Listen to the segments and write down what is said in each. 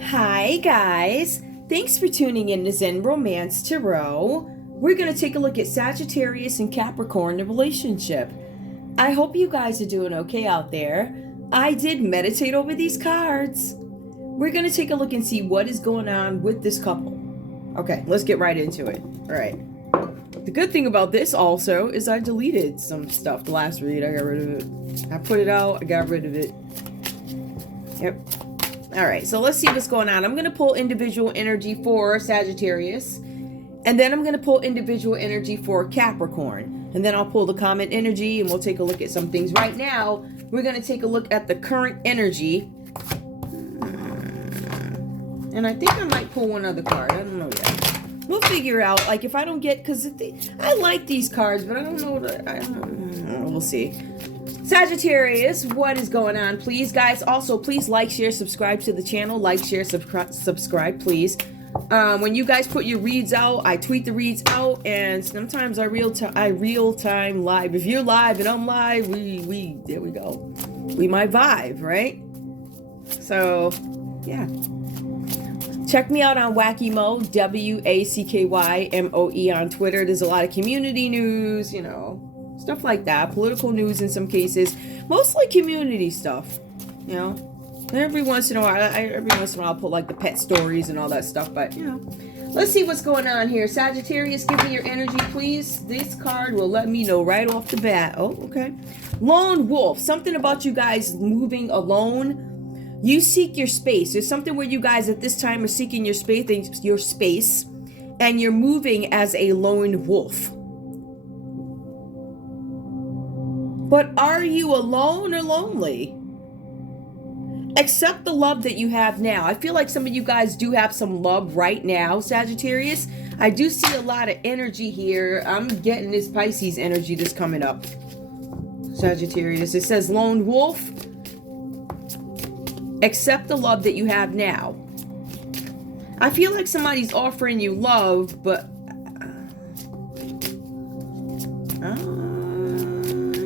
Hi guys, thanks for tuning in to Zen Romance Tarot. We're going to take a look at Sagittarius and Capricorn, the relationship. I hope you guys are doing okay out there. I did meditate over these cards. We're going to take a look and see what is going on with this couple. Okay, let's get right into it. All right. The good thing about this also is I deleted some stuff the last read. I got rid of it. I put it out, I got rid of it. Yep. All right, so let's see what's going on. I'm going to pull individual energy for Sagittarius, and then I'm going to pull individual energy for Capricorn, and then I'll pull the common energy, and we'll take a look at some things. Right now, we're going to take a look at the current energy, and I think I might pull one other card. I don't know yet. We'll figure out, like, if I don't get, because I like these cards, but I don't know what we'll see. Sagittarius, what is going on, please? Guys, also, please like, share, subscribe to the channel. Like, share, subscribe, please. When you guys put your reads out, I tweet the reads out, and sometimes I real time live. If you're live and I'm live, we there we go. We might vibe, right? So, yeah. Check me out on Wackymo, WACKYMOE on Twitter. There's a lot of community news, you know, stuff like that. Political news in some cases. Mostly community stuff, you know. Every once in a while, I'll put like the pet stories and all that stuff. But, you know, let's see what's going on here. Sagittarius, give me your energy, please. This card will let me know right off the bat. Oh, okay. Lone wolf. Something about you guys moving alone. You seek your space. There's something where you guys at this time are seeking your space, and you're moving as a lone wolf. But are you alone or lonely? Accept the love that you have now. I feel like some of you guys do have some love right now, Sagittarius. I do see a lot of energy here. I'm getting this Pisces energy that's coming up. Sagittarius. It says lone wolf. Accept the love that you have now. I feel like somebody's offering you love, but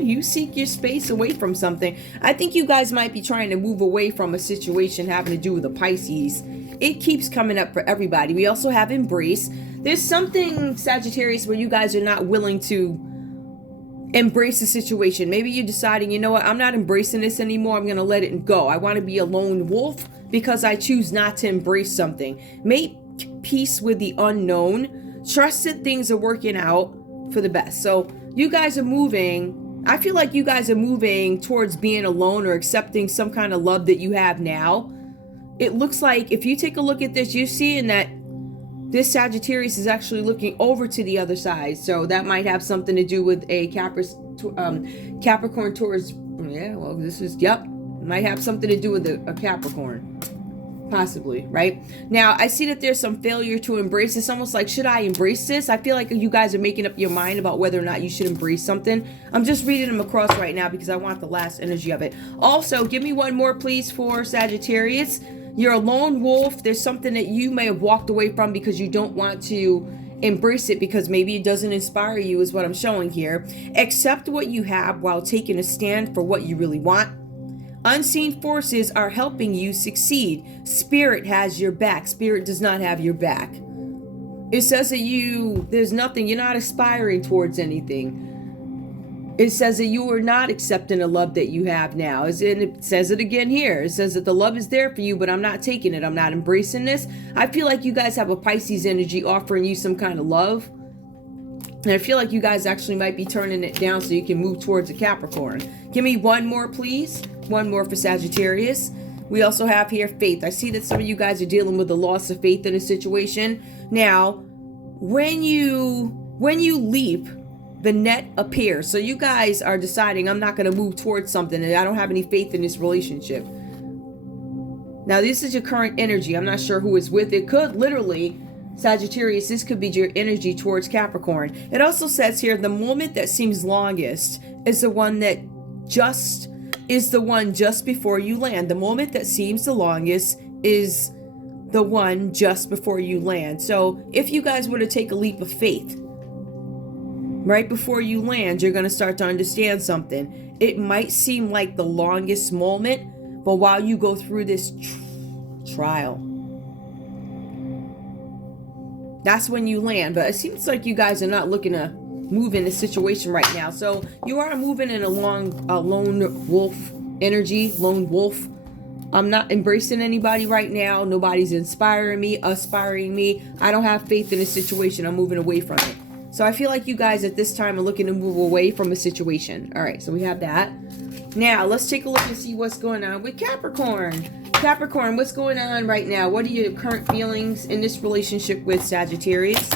you seek your space away from something. I think you guys might be trying to move away from a situation having to do with the Pisces. It keeps coming up for everybody. We also have embrace. There's something, Sagittarius, where you guys are not willing to embrace the situation. Maybe you're deciding, you know what, I'm not embracing this anymore. I'm going to let it go. I want to be a lone wolf because I choose not to embrace something. Make peace with the unknown. Trust that things are working out for the best. So you guys are moving. I feel like you guys are moving towards being alone or accepting some kind of love that you have now. It looks like if you take a look at this, you're seeing that this Sagittarius is actually looking over to the other side. So that might have something to do with a Capricorn towards, yeah, well, this is, yep, might have something to do with a Capricorn. Possibly, right? Now, I see that there's some failure to embrace. It's almost like, should I embrace this? I feel like you guys are making up your mind about whether or not you should embrace something. I'm just reading them across right now because I want the last energy of it. Also, give me one more, please, for Sagittarius. You're a lone wolf. There's something that you may have walked away from because you don't want to embrace it because maybe it doesn't inspire you, is what I'm showing here. Accept what you have while taking a stand for what you really want. Unseen forces are helping you succeed. Spirit has your back. Spirit does not have your back. It says that there's nothing, you're not aspiring towards anything. It says that you are not accepting the love that you have now. It says it again here. It says that the love is there for you, but I'm not taking it. I'm not embracing this. I feel like you guys have a Pisces energy offering you some kind of love. And I feel like you guys actually might be turning it down so you can move towards a Capricorn. Give me one more, please. One more for Sagittarius. We also have here faith. I see that some of you guys are dealing with the loss of faith in a situation. Now, when you leap, the net appears. So you guys are deciding, I'm not going to move towards something and I don't have any faith in this relationship. Now, this is your current energy. I'm not sure who is with it. Could literally, Sagittarius, this could be your energy towards Capricorn. It also says here, the moment that seems longest is the one just before you land. The moment that seems the longest is the one just before you land. So if you guys were to take a leap of faith, right before you land, you're going to start to understand something. It might seem like the longest moment, but while you go through this trial, that's when you land. But it seems like you guys are not looking to move in a situation right now. So you are moving in a lone wolf energy, lone wolf. I'm not embracing anybody right now. Nobody's inspiring me, aspiring me. I don't have faith in a situation. I'm moving away from it. So I feel like you guys at this time are looking to move away from a situation. All right, so we have that. Now, let's take a look and see what's going on with Capricorn. Capricorn, what's going on right now? What are your current feelings in this relationship with Sagittarius?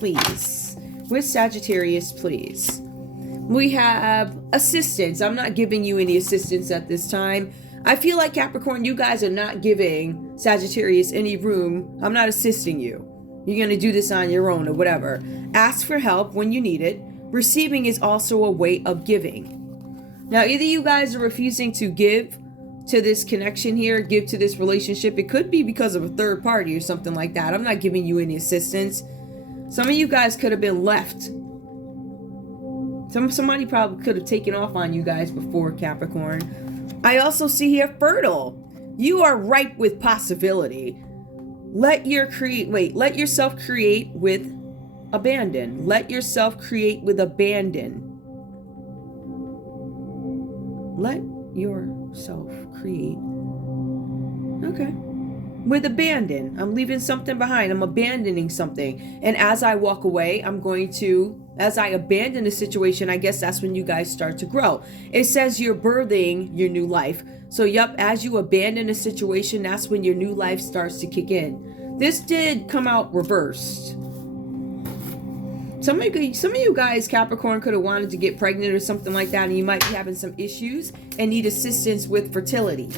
Please. With Sagittarius, please. We have assistance. I'm not giving you any assistance at this time. I feel like, Capricorn, you guys are not giving Sagittarius any room. I'm not assisting you. You're going to do this on your own or whatever. Ask for help when you need it. Receiving is also a way of giving. Now, either you guys are refusing to give to this connection here, give to this relationship. It could be because of a third party or something like that. I'm not giving you any assistance. Some of you guys could have been left. Somebody probably could have taken off on you guys before, Capricorn. I also see here fertile. You are ripe with possibility. Let yourself create with abandon. Let yourself create with abandon. Let yourself create. Okay. With abandon. I'm leaving something behind. I'm abandoning something. And as I walk away, as I abandon the situation, I guess that's when you guys start to grow. It says you're birthing your new life. So, yep, as you abandon a situation, that's when your new life starts to kick in. This did come out reversed. Some of you guys, Capricorn, could have wanted to get pregnant or something like that, and you might be having some issues and need assistance with fertility.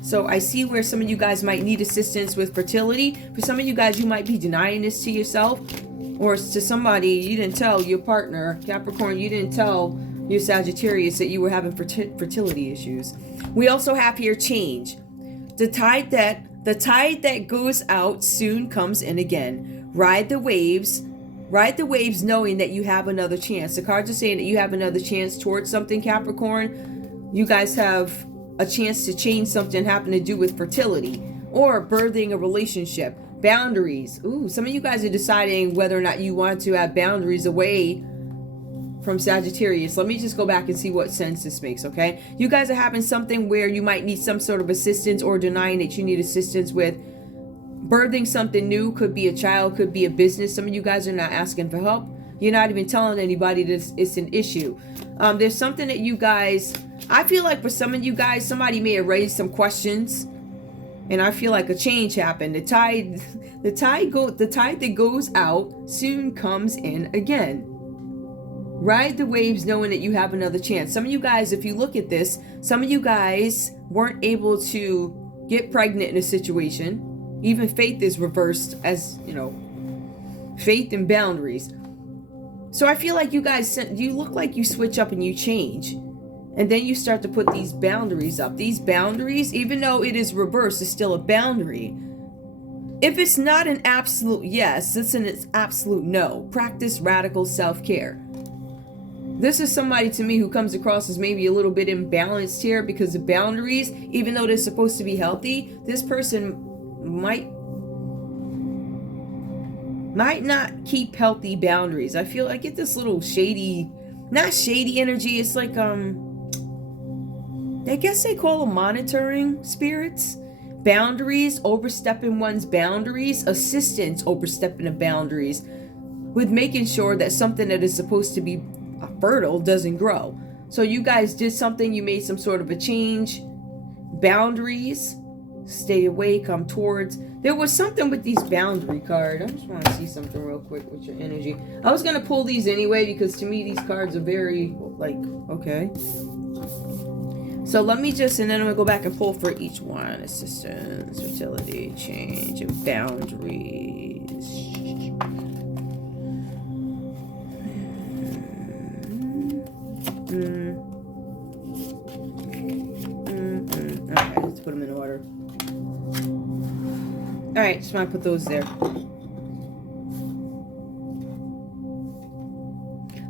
So I see where some of you guys might need assistance with fertility. For some of you guys, you might be denying this to yourself or to somebody. You didn't tell your partner, Capricorn, you didn't tell your Sagittarius that you were having fertility issues. We also have here change. The tide that goes out soon comes in again. Ride the waves knowing that you have another chance. The cards are saying that you have another chance towards something, Capricorn. You guys have a chance to change something having to do with fertility or birthing a relationship. Boundaries. Ooh, some of you guys are deciding whether or not you want to have boundaries away from Sagittarius. Let me just go back and see what sense this makes, okay? You guys are having something where you might need some sort of assistance or denying that you need assistance with birthing something new. Could be a child, could be a business. Some of you guys are not asking for help. You're not even telling anybody this it's an issue. There's something that you guys, I feel like for some of you guys, somebody may have raised some questions, and I feel like a change happened. The tide that goes out soon comes in again. Ride the waves knowing that you have another chance. Some of you guys, if you look at this, some of you guys weren't able to get pregnant in a situation. Even faith is reversed, as you know, faith and boundaries. So I feel like you guys, you look like you switch up and you change. And then you start to put these boundaries up. These boundaries, even though it is reversed, is still a boundary. If it's not an absolute yes, it's an absolute no. Practice radical self-care. This is somebody to me who comes across as maybe a little bit imbalanced here, because the boundaries, even though they're supposed to be healthy, this person might not keep healthy boundaries. I get this little shady, not shady energy. It's like, I guess they call them monitoring spirits. Boundaries, overstepping one's boundaries, assistance, overstepping of boundaries, with making sure that something that is supposed to be fertile doesn't grow. So you guys did something, you made some sort of a change. Boundaries, stay away, come towards. There was something with these boundary cards. I just want to see something real quick with your energy. I was going to pull these anyway, because to me these cards are very, like, okay. So let me just, and then I'm going to go back and pull for each one. Assistance, fertility, change, and boundaries. Okay, let's put them in order. Alright, just want to put those there.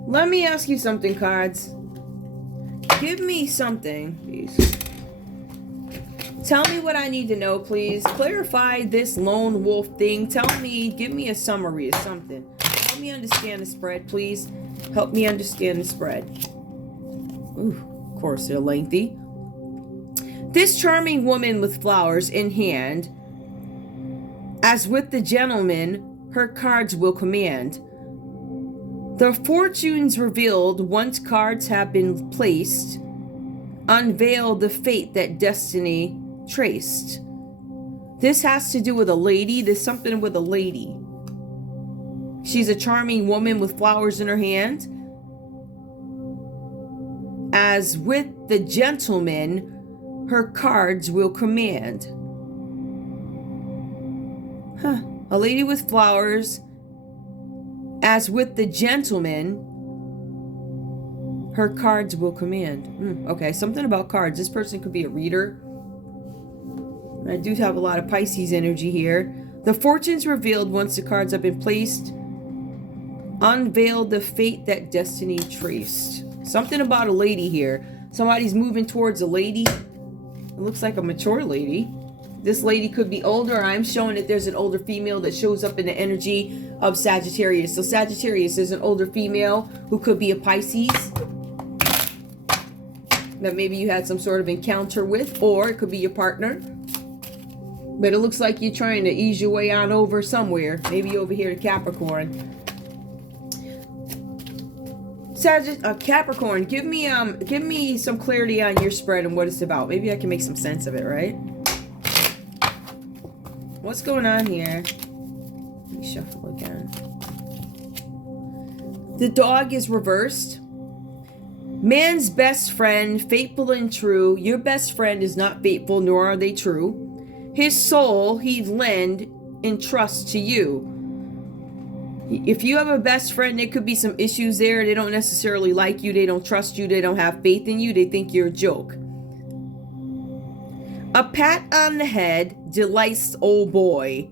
Let me ask you something, cards. Give me something, please. Tell me what I need to know, please. Clarify this lone wolf thing. Tell me, give me a summary or something. Help me understand the spread, please. Help me understand the spread. Ooh, of course, they're lengthy. This charming woman with flowers in hand, as with the gentleman, her cards will command. The fortunes revealed once cards have been placed, unveil the fate that destiny traced. This has to do with a lady. There's something with a lady. She's a charming woman with flowers in her hand. As with the gentleman, her cards will command. Huh. A lady with flowers. As with the gentleman, her cards will command. Okay, something about cards. This person could be a reader. I do have a lot of Pisces energy here. The fortunes revealed once the cards have been placed. Unveil the fate that destiny traced. Something about a lady here. Somebody's moving towards a lady. It looks like a mature lady. This lady could be older. I'm showing that there's an older female that shows up in the energy of Sagittarius. So Sagittarius is an older female who could be a Pisces that maybe you had some sort of encounter with, or it could be your partner. But it looks like you're trying to ease your way on over somewhere. Maybe over here to Capricorn. Capricorn, give me some clarity on your spread and what it's about. Maybe I can make some sense of it, right? What's going on here? Let me shuffle again. The dog is reversed. Man's best friend, faithful and true. Your best friend is not faithful, nor are they true. His soul he'd lend in trust to you. If you have a best friend, there could be some issues there. They don't necessarily like you. They don't trust you. They don't have faith in you. They think you're a joke. A pat on the head delights old boy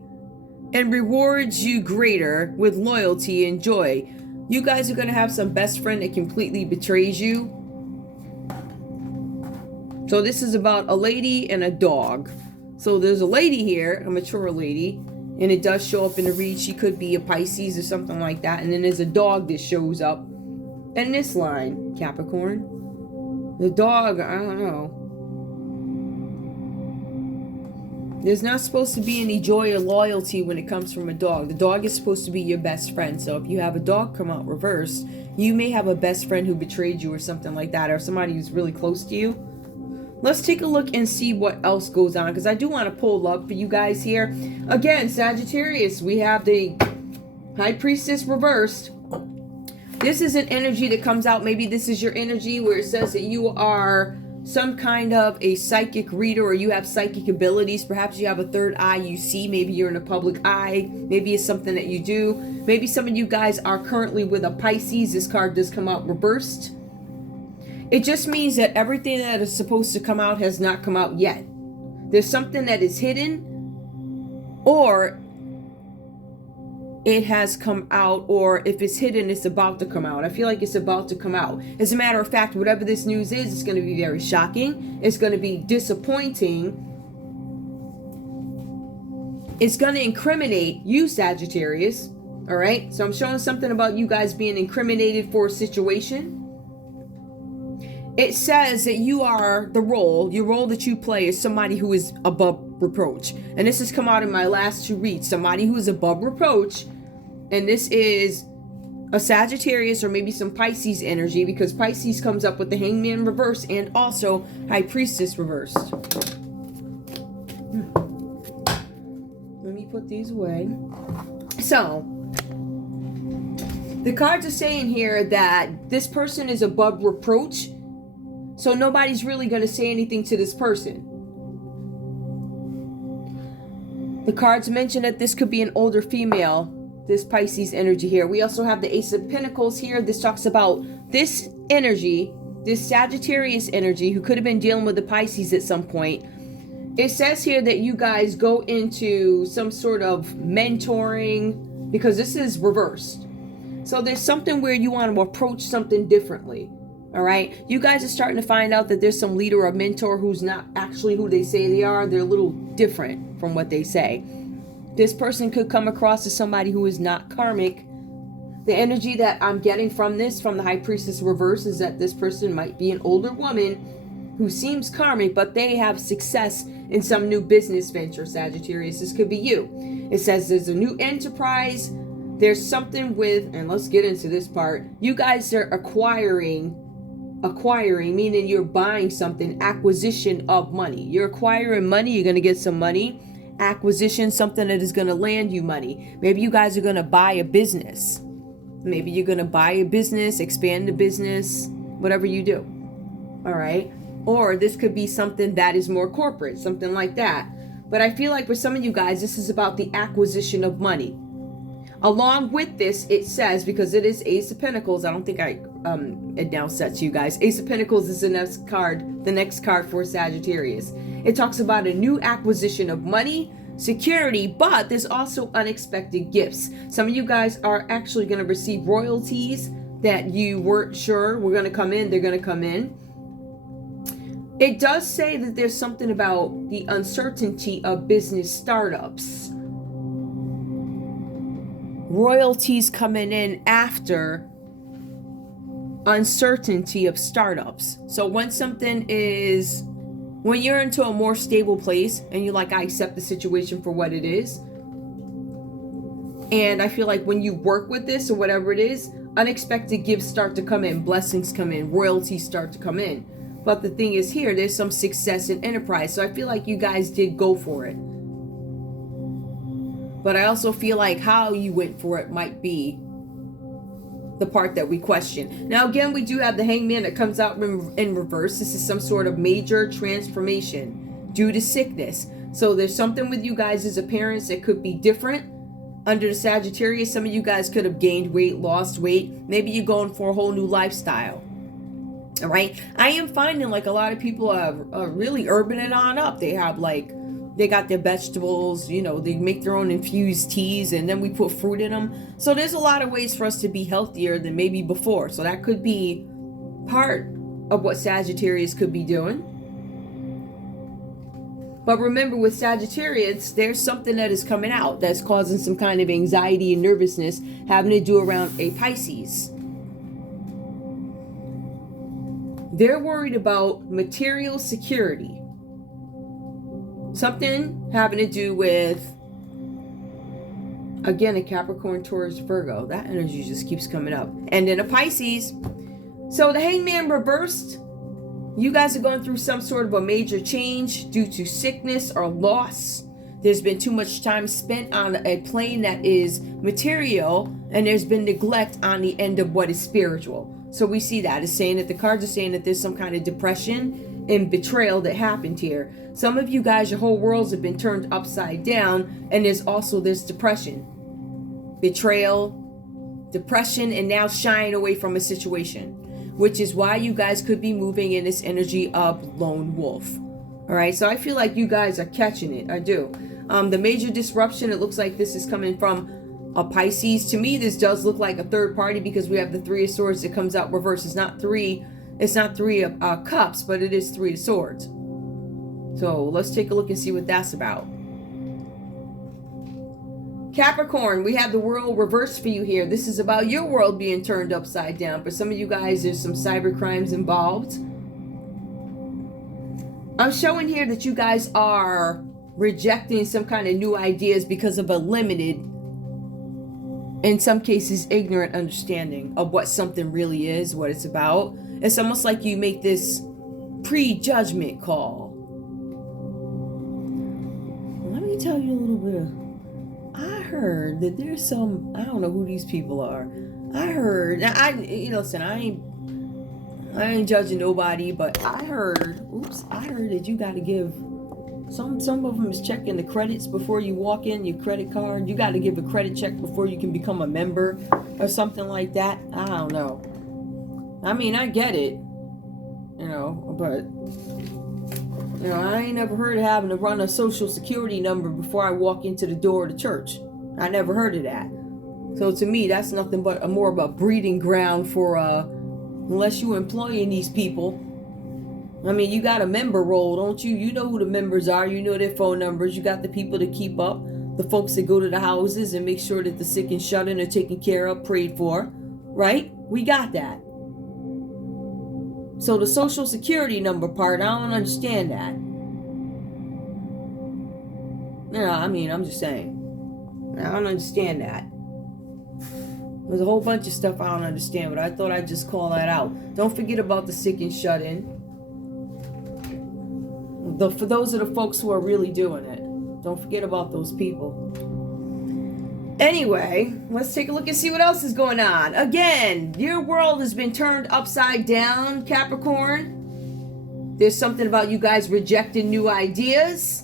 and rewards you greater with loyalty and joy. You guys are going to have some best friend that completely betrays you. So this is about a lady and a dog. So there's a lady here, a mature lady, and it does show up in the read. She could be a Pisces or something like that. And then there's a dog that shows up in this line, Capricorn. The dog, I don't know. There's not supposed to be any joy or loyalty when it comes from a dog. The dog is supposed to be your best friend. So if you have a dog come out reversed, you may have a best friend who betrayed you or something like that, or somebody who's really close to you. Let's take a look and see what else goes on, because I do want to pull up for you guys here. Again, Sagittarius, we have the High Priestess reversed. This is an energy that comes out. Maybe this is your energy where it says that you are some kind of a psychic reader, or you have psychic abilities. Perhaps you have a third eye you see. Maybe you're in a public eye. Maybe it's something that you do. Maybe some of you guys are currently with a Pisces. This card does come out reversed. It just means that everything that is supposed to come out has not come out yet. There's something that is hidden, or it has come out, or if it's hidden, it's about to come out. I feel like it's about to come out. As a matter of fact, whatever this news is, it's going to be very shocking. It's going to be disappointing. It's going to incriminate you, Sagittarius. All right? So I'm showing something about you guys being incriminated for a situation. It says that you are the role, your role that you play is somebody who is above reproach. And this has come out in my last two reads. Somebody who is above reproach. And this is a Sagittarius or maybe some Pisces energy, because Pisces comes up with the Hangman reverse and also High Priestess reversed. Let me put these away. So, the cards are saying here that this person is above reproach. So nobody's really going to say anything to this person. The cards mention that this could be an older female, this Pisces energy here. We also have the Ace of Pentacles here. This talks about this energy, this Sagittarius energy, who could have been dealing with the Pisces at some point. It says here that you guys go into some sort of mentoring, because this is reversed. So there's something where you want to approach something differently. All right. You guys are starting to find out that there's some leader or mentor who's not actually who they say they are. They're a little different from what they say. This person could come across as somebody who is not karmic. The energy that I'm getting from this, from the High Priestess reverse, is that this person might be an older woman who seems karmic, but they have success in some new business venture, Sagittarius. This could be you. It says there's a new enterprise. There's something with, and let's get into this part. You guys are acquiring, meaning you're buying something, acquisition of money. You're acquiring money, you're going to get some money. Acquisition, something that is going to land you money. Maybe you guys are going to buy a business. Maybe you're going to buy a business, expand the business, whatever you do. All right. Or this could be something that is more corporate, something like that. But I feel like for some of you guys, this is about the acquisition of money. Along with this, it says, because it is Ace of Pentacles, I don't think I announced that to you guys. Ace of Pentacles is the next card for Sagittarius. It talks about a new acquisition of money, security, but there's also unexpected gifts. Some of you guys are actually going to receive royalties that you weren't sure were going to come in. They're going to come in. It does say that there's something about the uncertainty of business startups. Royalties coming in after uncertainty of startups. So when you're into a more stable place and you're like, I accept the situation for what it is. And I feel like when you work with this or whatever it is, unexpected gifts start to come in, blessings come in, royalties start to come in. But the thing is here, there's some success in enterprise. So I feel like you guys did go for it. But I also feel like how you went for it might be the part that we question. Now, again, we do have the Hangman that comes out in reverse. This is some sort of major transformation due to sickness. So there's something with you guys as appearance that could be different. Under the Sagittarius, some of you guys could have gained weight, lost weight. Maybe you're going for a whole new lifestyle. All right. I am finding like a lot of people are really urban and on up. They have they got their vegetables, they make their own infused teas and then we put fruit in them. So there's a lot of ways for us to be healthier than maybe before. So that could be part of what Sagittarius could be doing. But remember with Sagittarius, there's something that is coming out that's causing some kind of anxiety and nervousness having to do around a Pisces. They're worried about material security. Something having to do with, again, a Capricorn, Taurus, Virgo. That energy just keeps coming up. And then a Pisces. So the Hangman reversed. You guys are going through some sort of a major change due to sickness or loss. There's been too much time spent on a plane that is material, and there's been neglect on the end of what is spiritual. So we see that. It's saying that the cards are saying that there's some kind of depression and betrayal that happened here. Some of you guys, your whole worlds have been turned upside down, and there's also this depression, betrayal, depression, and now shying away from a situation, which is why you guys could be moving in this energy of lone wolf. All right, so I feel like you guys are catching it. I do. The major disruption, it looks like this is coming from a Pisces. To me, this does look like a third party because we have the Three of Swords that comes out reverse. It's not three of cups, but it is Three of Swords. So let's take a look and see what that's about. Capricorn, we have the world reversed for you here. This is about your world being turned upside down. For some of you guys, there's some cyber crimes involved. I'm showing here that you guys are rejecting some kind of new ideas because of a limited, in some cases, ignorant understanding of what something really is, what it's about. It's almost like you make this prejudgment call. Let me tell you a little bit of... I heard that there's some... I don't know who these people are. I heard... Now, listen, I ain't judging nobody, but I heard that you got to give... Some of them is checking the credits before you walk in, your credit card. You got to give a credit check before you can become a member or something like that. I don't know. I mean, I get it, but, I ain't never heard of having to run a social security number before I walk into the door of the church. I never heard of that. So to me, that's nothing but more of a breeding ground for unless you're employing these people. I mean, you got a member roll, don't you? You know who the members are. You know their phone numbers. You got the people to keep up, the folks that go to the houses and make sure that the sick and shut-in are taken care of, prayed for, right? We got that. So the social security number part, I don't understand that. No, I mean, I'm just saying. I don't understand that. There's a whole bunch of stuff I don't understand, but I thought I'd just call that out. Don't forget about the sick and shut-in. For those are the folks who are really doing it. Don't forget about those people. Anyway, let's take a look and see what else is going on. Again, your world has been turned upside down, Capricorn. There's something about you guys rejecting new ideas.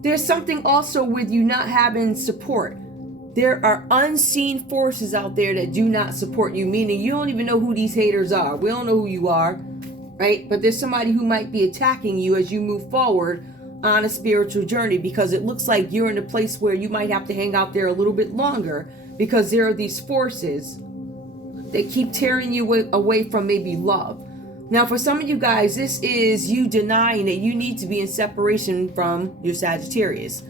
There's something also with you not having support. There are unseen forces out there that do not support you, meaning you don't even know who these haters are. We don't know who you are, right? But there's somebody who might be attacking you as you move forward on a spiritual journey, because it looks like you're in a place where you might have to hang out there a little bit longer, because there are these forces that keep tearing you away from maybe love. Now, for some of you guys, this is you denying that you need to be in separation from your Sagittarius.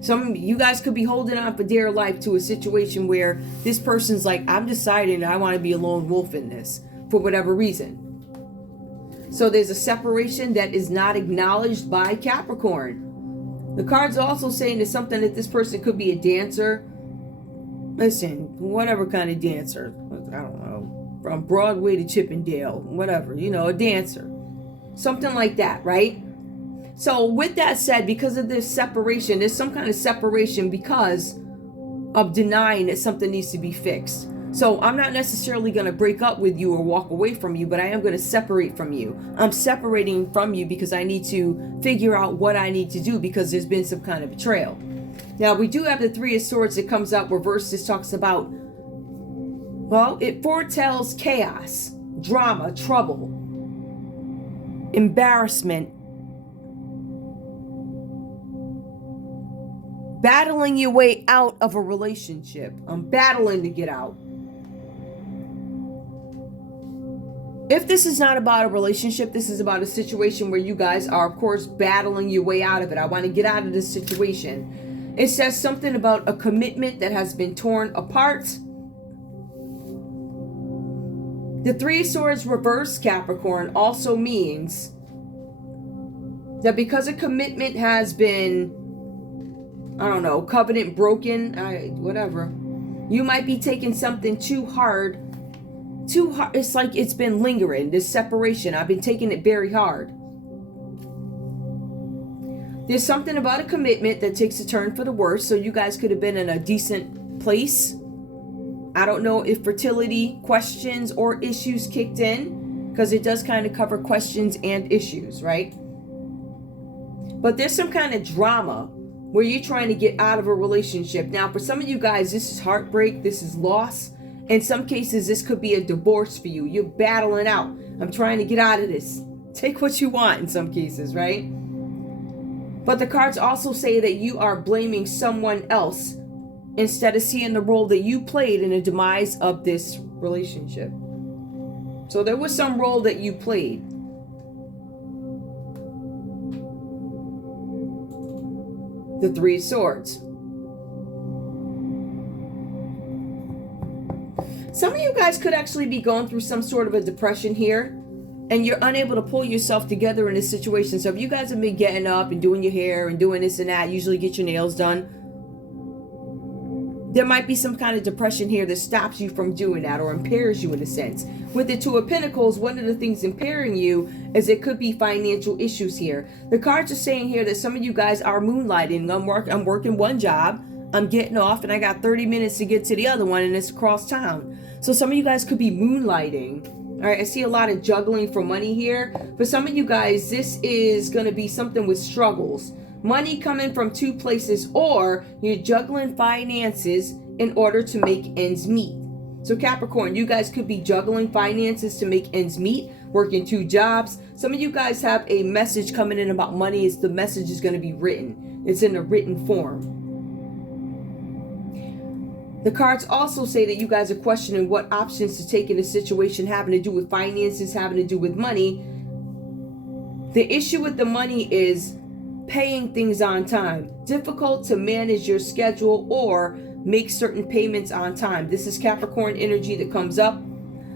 Some of you guys could be holding on for dear life to a situation where this person's like, I'm deciding I want to be a lone wolf in this for whatever reason. So there's a separation that is not acknowledged by Capricorn. The card's also saying there's something that this person could be a dancer. Listen, whatever kind of dancer. I don't know. From Broadway to Chippendale. Whatever. You know, a dancer. Something like that, right? So with that said, because of this separation, there's some kind of separation because of denying that something needs to be fixed. So I'm not necessarily going to break up with you or walk away from you, but I am going to separate from you. I'm separating from you because I need to figure out what I need to do, because there's been some kind of betrayal. Now, we do have the Three of Swords that comes out reversed. This talks about, well, it foretells chaos, drama, trouble, embarrassment, battling your way out of a relationship. I'm battling to get out. If this is not about a relationship, this is about a situation where you guys are, of course, battling your way out of it. I want to get out of this situation. It says something about a commitment that has been torn apart. The Three of Swords reverse, Capricorn, also means that because a commitment has been, I don't know, covenant broken, whatever, you might be taking something too hard. It's like it's been lingering, this separation. I've been taking it very hard. There's something about a commitment that takes a turn for the worse. So you guys could have been in a decent place. I don't know if fertility questions or issues kicked in, because it does kind of cover questions and issues, right? But there's some kind of drama where you're trying to get out of a relationship. Now, for some of you guys, this is heartbreak. This is loss. In some cases, this could be a divorce for you. You're battling out. I'm trying to get out of this. Take what you want in some cases, right? But the cards also say that you are blaming someone else instead of seeing the role that you played in the demise of this relationship. So there was some role that you played. The Three of Swords. Some of you guys could actually be going through some sort of a depression here, and you're unable to pull yourself together in this situation. So if you guys have been getting up and doing your hair and doing this and that, usually get your nails done, there might be some kind of depression here that stops you from doing that or impairs you in a sense. With the Two of Pentacles, one of the things impairing you is it could be financial issues here. The cards are saying here that some of you guys are moonlighting. I'm working one job, I'm getting off, and I got 30 minutes to get to the other one, and it's across town. So some of you guys could be moonlighting. All right, I see a lot of juggling for money here. For some of you guys, this is going to be something with struggles. Money coming from two places, or you're juggling finances in order to make ends meet. So Capricorn, you guys could be juggling finances to make ends meet, working two jobs. Some of you guys have a message coming in about money. The message is going to be written. It's in a written form. The cards also say that you guys are questioning what options to take in a situation having to do with finances, having to do with money. The issue with the money is paying things on time. Difficult to manage your schedule or make certain payments on time. This is Capricorn energy that comes up.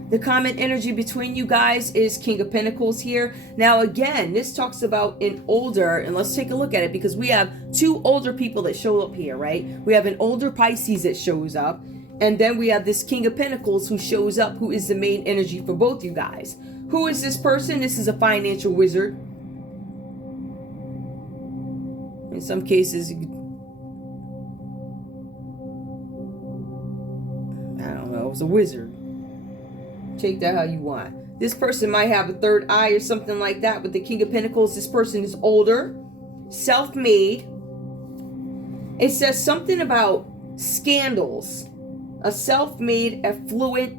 The common energy between you guys is King of Pentacles here. Now again, this talks about an older, and let's take a look at it because we have two older people that show up here, right? We have an older Pisces that shows up, and then we have this King of Pentacles who shows up, who is the main energy for both you guys. Who is this person? This is a financial wizard. In some cases, I don't know, it was a wizard. Take that how you want. This person might have a third eye or something like that. With the King of Pentacles, this person is older, self-made. It says something about scandals. A self-made, affluent,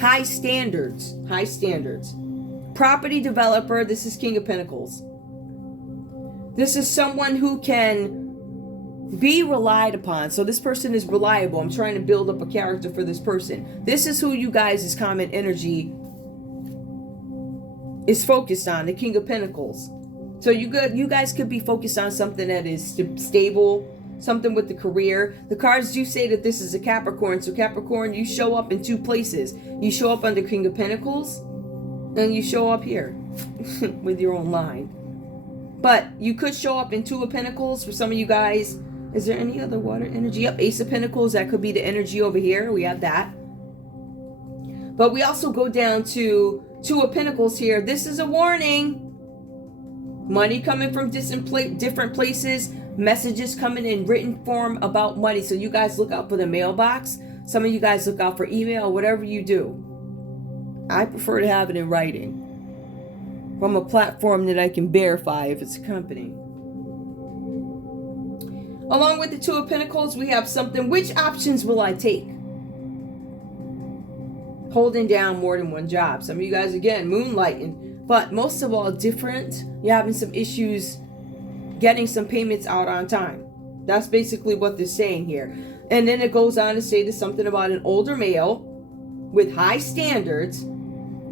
high standards. High standards. Property developer. This is King of Pentacles. This is someone who can be relied upon. So this person is reliable. I'm trying to build up a character for this person. This is who you guys' common energy is focused on, the King of Pentacles. So you guys could be focused on something that is stable, something with the career. The cards do say that this is a Capricorn. So Capricorn, you show up in two places. You show up under King of Pentacles, and you show up here with your own line. But you could show up in Two of Pentacles for some of you guys. Is there any other water energy? Yep, Ace of Pentacles. That could be the energy over here. We have that. But we also go down to Two of Pentacles here. This is a warning. Money coming from different places. Messages coming in written form about money. So you guys look out for the mailbox. Some of you guys look out for email, whatever you do. I prefer to have it in writing from a platform that I can verify if it's a company. Along with the Two of Pentacles, we have something. Which options will I take? Holding down more than one job. Some of you guys, again, moonlighting. But most of all, different. You're having some issues getting some payments out on time. That's basically what they're saying here. And then it goes on to say there's something about an older male with high standards.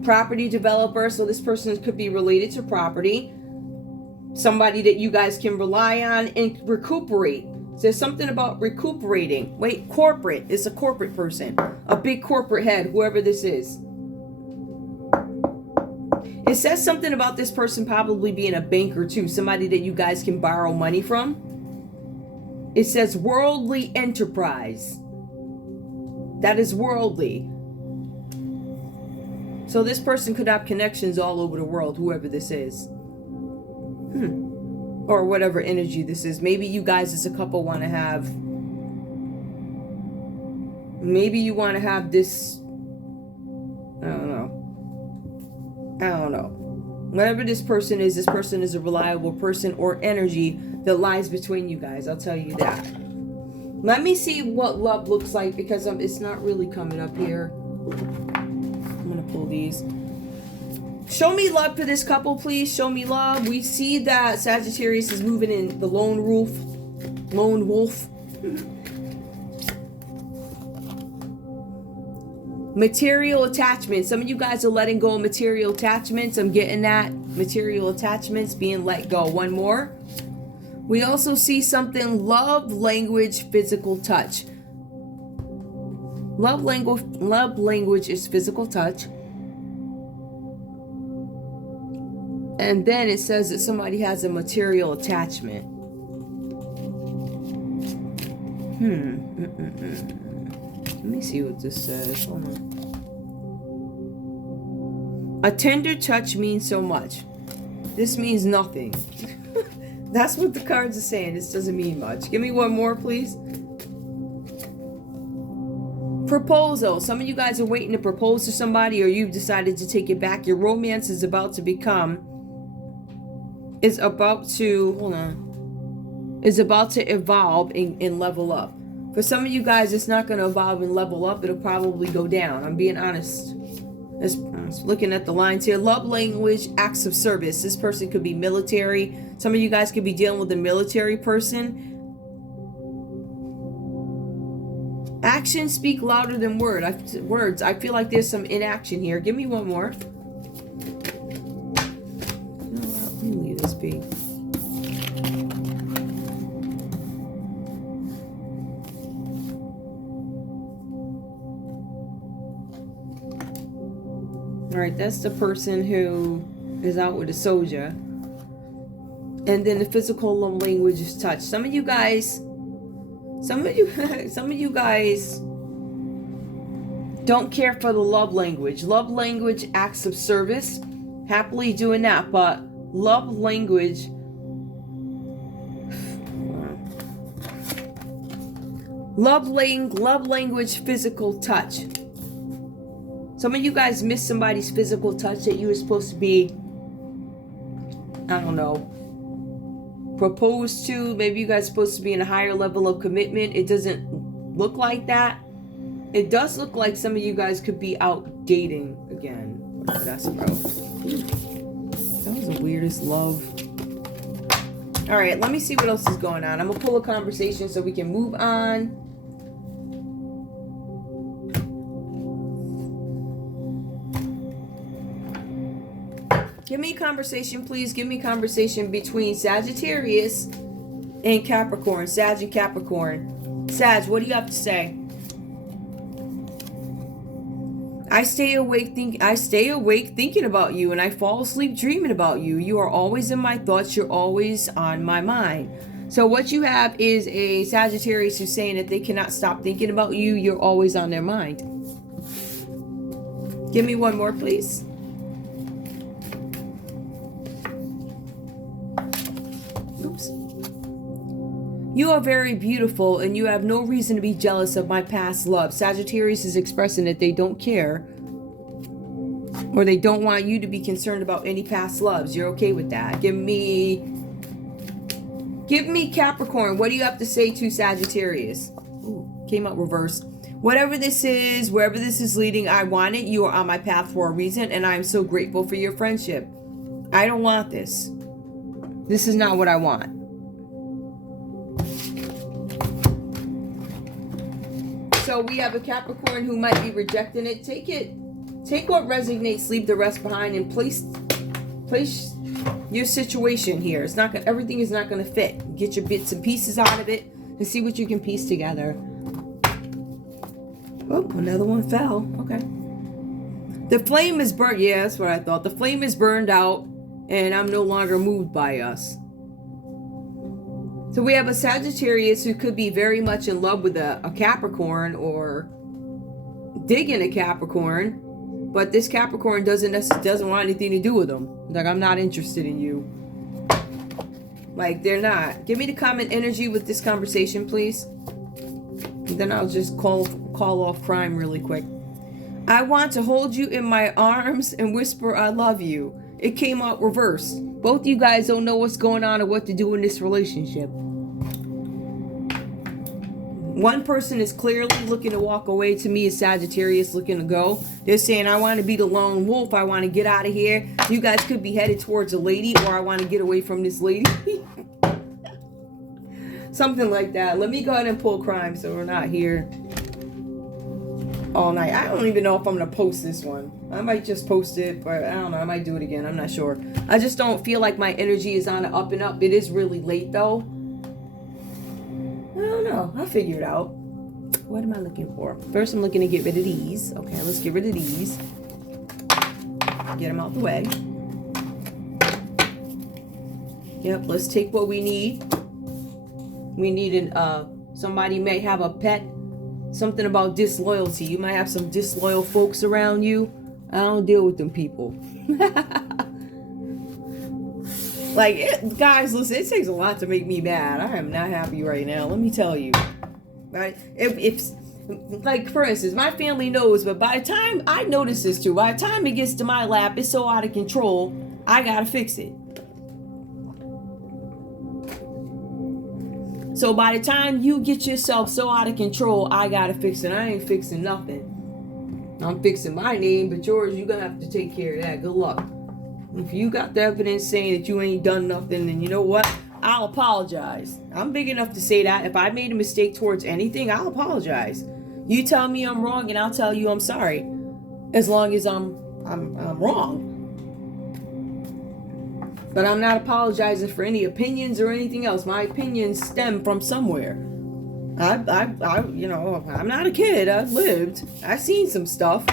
Property developer. So this person could be related to property. Somebody that you guys can rely on and recuperate. There's something about recuperating. Wait, corporate. It's a corporate person. A big corporate head, whoever this is. It says something about this person probably being a banker too. Somebody that you guys can borrow money from. It says worldly enterprise. That is worldly. So this person could have connections all over the world, whoever this is. Or whatever energy this is. Maybe you guys as a couple want to have... Maybe you want to have this... I don't know. Whatever this person is a reliable person or energy that lies between you guys. I'll tell you that. Let me see what love looks like because it's not really coming up here. I'm going to pull these. Show me love for this couple, please. Show me love. We see that Sagittarius is moving in the lone wolf. Material attachments. Some of you guys are letting go of material attachments. I'm getting that. Material attachments being let go. One more. We also see something. Love language, physical touch. Love language is physical touch. And then it says that somebody has a material attachment. Let me see what this says. Hold on. A tender touch means so much. This means nothing. That's what the cards are saying. This doesn't mean much. Give me one more, please. Proposal. Some of you guys are waiting to propose to somebody, or you've decided to take it back. Your romance is about to evolve and level up. For some of you guys, it's not going to evolve and level up. It'll probably go down. I'm being honest. I'm looking at the lines here. Love language, acts of service. This person could be military. Some of you guys could be dealing with a military person. Actions speak louder than words. I feel like there's some inaction here. Give me one more. No, let me leave this be. All right, that's the person who is out with a soldier. And then the physical language is touch. Some of you guys don't care for the love language. Love language, acts of service, happily doing that, but love language, love language, physical touch. Some of you guys miss somebody's physical touch that you were supposed to be, I don't know, proposed to. Maybe you guys are supposed to be in a higher level of commitment. It doesn't look like that. It does look like some of you guys could be out dating again. What is that about? That was the weirdest love. All right, let me see what else is going on. I'm gonna pull a conversation so we can move on. Give me a conversation, please. Give me a conversation between Sagittarius and Capricorn. Sag and Capricorn. Sag, what do you have to say? I stay awake thinking about you, and I fall asleep dreaming about you. You are always in my thoughts. You're always on my mind. So what you have is a Sagittarius who's saying that they cannot stop thinking about you. You're always on their mind. Give me one more, please. Oops. You are very beautiful, and you have no reason to be jealous of my past love. Sagittarius is expressing that they don't care, or they don't want you to be concerned about any past loves. You're okay with that. Give me Capricorn. What do you have to say to Sagittarius? Ooh, came out reverse. Whatever this is, wherever this is leading, I want it. You are on my path for a reason, and I am so grateful for your friendship. I don't want this. This is not what I want. So we have a Capricorn who might be rejecting it. Take what resonates, leave the rest behind, and place your situation here. It's not gonna, everything is not going to fit. Get your bits and pieces out of it and see what you can piece together. Oh, another one fell. Okay. The flame is burnt. Yeah, that's what I thought. The flame is burned out, and I'm no longer moved by us. So we have a Sagittarius who could be very much in love with a Capricorn or digging a Capricorn, but this Capricorn doesn't want anything to do with them. Like, I'm not interested in you. Like, they're not. Give me the common energy with this conversation, please. And then I'll just call off crime really quick. I want to hold you in my arms and whisper I love you. It came out reverse. Both you guys don't know what's going on or what to do in this relationship. One person is clearly looking to walk away. To me, is Sagittarius looking to go. They're saying, I want to be the lone wolf. I want to get out of here. You guys could be headed towards a lady, or I want to get away from this lady. Something like that. Let me go ahead and pull crime so we're not here all night. I don't even know if I'm going to post this one. I might just post it, but I don't know. I might do it again. I'm not sure. I just don't feel like my energy is on the up and up. It is really late, though. I don't know. I'll figure it out. What am I looking for? First, I'm looking to get rid of these. Okay, let's get rid of these. Get them out the way. Yep, let's take what we need. We need somebody may have a pet. Something about disloyalty. You might have some disloyal folks around you. I don't deal with them people. Like, guys, listen, it takes a lot to make me mad. I am not happy right now. Let me tell you. Right? If like, for instance, my family knows, but by the time I notice this too, by the time it gets to my lap, it's so out of control, I gotta fix it. So by the time you get yourself so out of control, I gotta fix it. I ain't fixing nothing. I'm fixing my name, but yours, you're gonna have to take care of that. Good luck. If you got the evidence saying that you ain't done nothing, then you know what? I'll apologize. I'm big enough to say that. If I made a mistake towards anything, I'll apologize. You tell me I'm wrong and I'll tell you I'm sorry. As long as I'm wrong. But I'm not apologizing for any opinions or anything else. My opinions stem from somewhere. You know, I'm not a kid. I've lived. I've seen some stuff.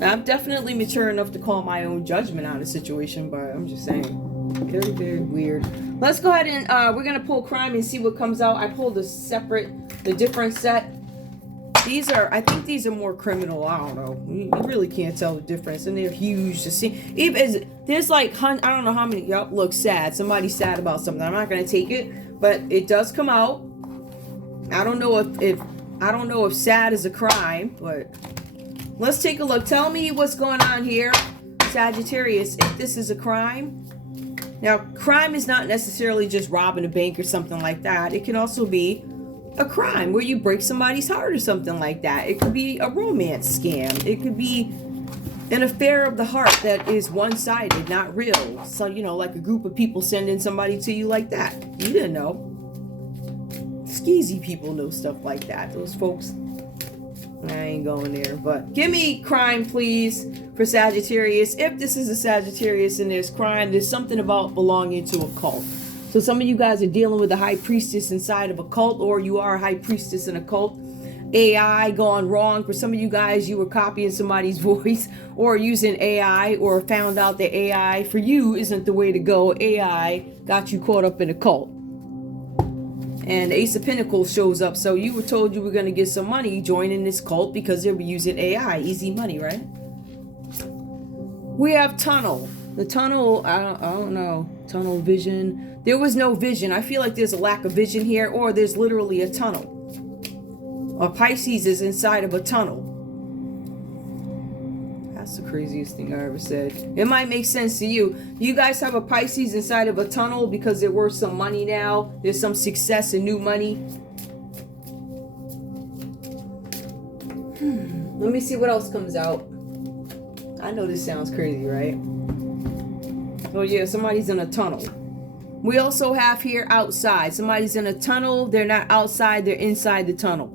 I'm definitely mature enough to call my own judgment on a situation, but I'm just saying. Very, very weird. Let's go ahead and we're going to pull crime and see what comes out. I pulled the different set. I think these are more criminal. I don't know. You really can't tell the difference. And they're huge to see. Even there's like, I don't know how many. Y'all look sad. Somebody's sad about something. I'm not going to take it, but it does come out. I don't know if sad is a crime, but let's take a look. Tell me what's going on here, Sagittarius, if this is a crime. Now, crime is not necessarily just robbing a bank or something like that. It can also be a crime where you break somebody's heart or something like that. It could be a romance scam. It could be an affair of the heart that is one-sided, not real. So, you know, like a group of people sending somebody to you like that. You didn't know. Skeezy people know stuff like that. Those folks, I ain't going there. But give me crime, please, for Sagittarius. If this is a Sagittarius and there's crime, there's something about belonging to a cult. So some of you guys are dealing with a high priestess inside of a cult, or you are a high priestess in a cult. AI gone wrong. For some of you guys, you were copying somebody's voice or using AI, or found out that AI for you isn't the way to go. AI got you caught up in a cult. And Ace of Pentacles shows up. So you were told you were going to get some money joining this cult because they were using AI. Easy money, right? We have tunnel. The tunnel, I don't know. Tunnel vision. There was no vision. I feel like there's a lack of vision here, or there's literally a tunnel. A Pisces is inside of a tunnel. That's the craziest thing I ever said. It might make sense to you. You guys have a Pisces inside of a tunnel because they're worth some money now. There's some success and new money. Let me see what else comes out. I know this sounds crazy, right? Oh yeah, somebody's in a tunnel. We also have here outside. Somebody's in a tunnel. They're not outside. They're inside the tunnel.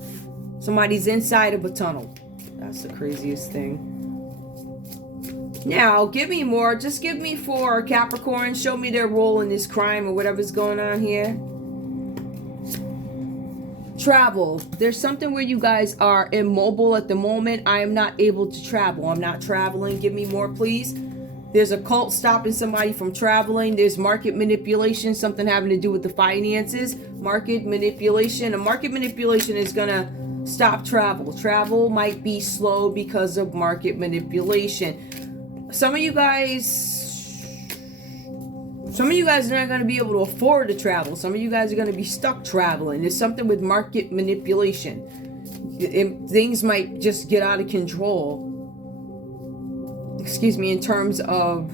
Somebody's inside of a tunnel. That's the craziest thing. Now, give me more. Just give me for Capricorn. Show me their role in this crime or whatever's going on here. Travel. There's something where you guys are immobile at the moment. I am not able to travel. I'm not traveling. Give me more, please. There's a cult stopping somebody from traveling. There's market manipulation. Something having to do with the finances. Market manipulation. A market manipulation is going to stop travel. Travel might be slow because of market manipulation. Some of you guys are not going to be able to afford to travel. Some of you guys are going to be stuck traveling. There's something with market manipulation. Things might just get out of control. Excuse me, in terms of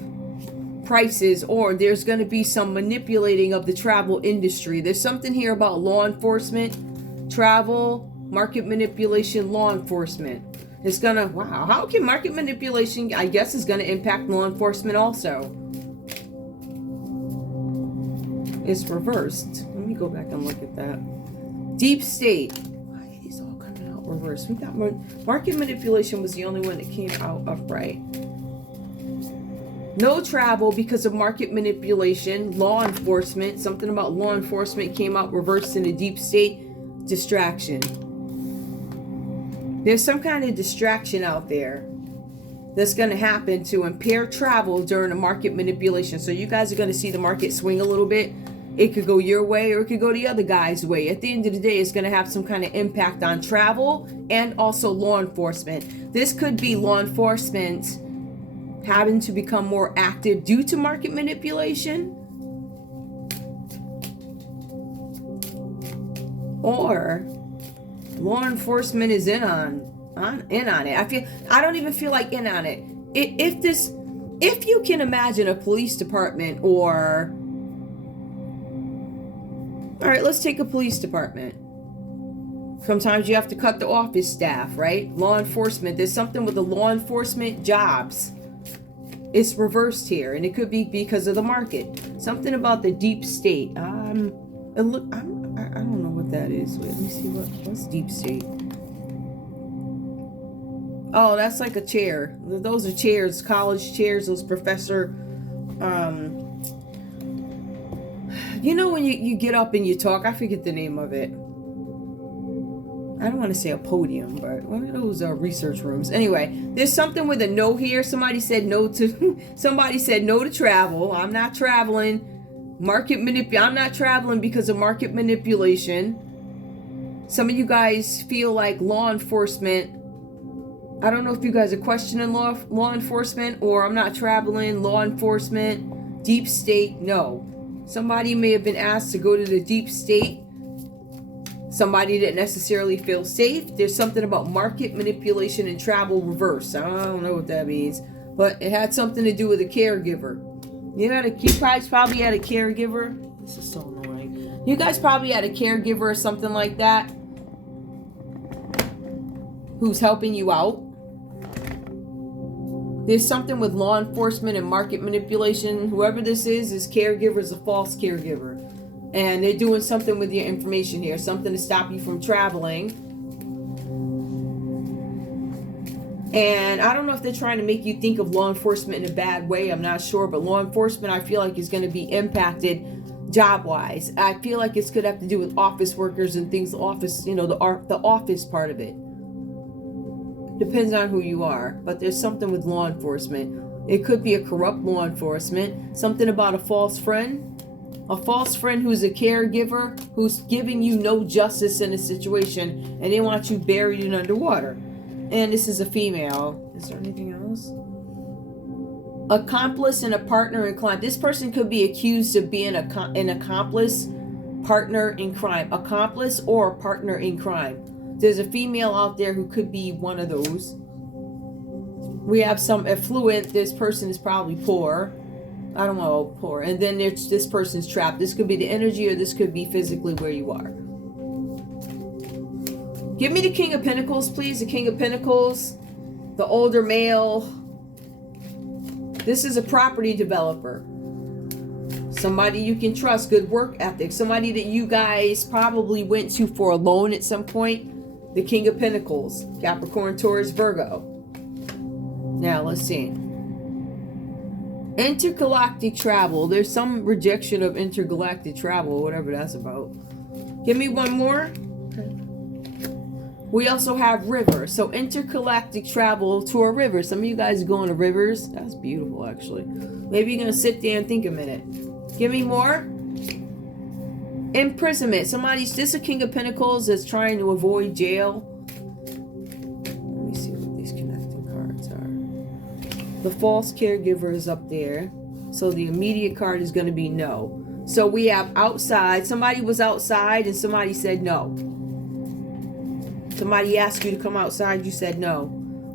prices, or there's going to be some manipulating of the travel industry. There's something here about law enforcement, travel, market manipulation, law enforcement. It's gonna, wow, how can market manipulation, I guess, is gonna impact law enforcement also? It's reversed. Let me go back and look at that. Deep state. Why are these all coming out reversed? We got market manipulation was the only one that came out upright. No travel because of market manipulation. Law enforcement. Something about law enforcement came out reversed in a deep state. Distraction. There's some kind of distraction out there that's going to happen to impair travel during a market manipulation. So you guys are going to see the market swing a little bit. It could go your way or it could go the other guy's way. At the end of the day, it's going to have some kind of impact on travel and also law enforcement. This could be law enforcement having to become more active due to market manipulation, or law enforcement is in on it. I don't even feel like in on it. If you can imagine a police department, or all right, let's take a police department. Sometimes you have to cut the office staff, right? Law enforcement. There's something with the law enforcement jobs. It's reversed here, and it could be because of the market. Something about the deep state. I don't know what that is. Wait, let me see what's deep state. Oh, that's like a chair. Those are chairs, college chairs, those professor, you know when you get up and you talk, I forget the name of it. I don't want to say a podium, but one of those research rooms. Anyway, there's something with a no here. Somebody said no to somebody said no to travel. I'm not traveling. I'm not traveling because of market manipulation. Some of you guys feel like law enforcement. I don't know if you guys are questioning law enforcement, or I'm not traveling, law enforcement, deep state. No. Somebody may have been asked to go to the deep state. Somebody didn't necessarily feel safe. There's something about market manipulation and travel reverse. I don't know what that means, but it had something to do with a caregiver. You guys probably had a caregiver. This is so annoying. You guys probably had a caregiver or something like that who's helping you out. There's something with law enforcement and market manipulation. Whoever this is caregiver is a false caregiver. And they're doing something with your information here. Something to stop you from traveling. And I don't know if they're trying to make you think of law enforcement in a bad way. I'm not sure. But law enforcement, I feel like, is going to be impacted job-wise. I feel like it's going to have to do with office workers and things. The office, the office part of it. Depends on who you are. But there's something with law enforcement. It could be a corrupt law enforcement. Something about a false friend. A false friend who's a caregiver, who's giving you no justice in a situation, and they want you buried and underwater. And this is a female. Is there anything else? Accomplice and a partner in crime. This person could be accused of being an accomplice, partner in crime. Accomplice or partner in crime. There's a female out there who could be one of those. We have some affluent. This person is probably poor. I don't know, poor. And then there's this person's trapped. This could be the energy, or this could be physically where you are. Give me the King of Pentacles, please. The King of Pentacles. The older male. This is a property developer. Somebody you can trust. Good work ethic. Somebody that you guys probably went to for a loan at some point. The King of Pentacles. Capricorn, Taurus, Virgo. Now, let's see. Intergalactic travel. There's some rejection of intergalactic travel, whatever that's about. Give me one more. We also have river. So intergalactic travel to a river. Some of you guys are going to rivers. That's beautiful, actually. Maybe you're going to sit there and think a minute. Give me more. Imprisonment. This is a King of Pentacles that's trying to avoid jail. The false caregiver is up there. So the immediate card is going to be no. So we have outside. Somebody was outside and somebody said no. Somebody asked you to come outside. You said no.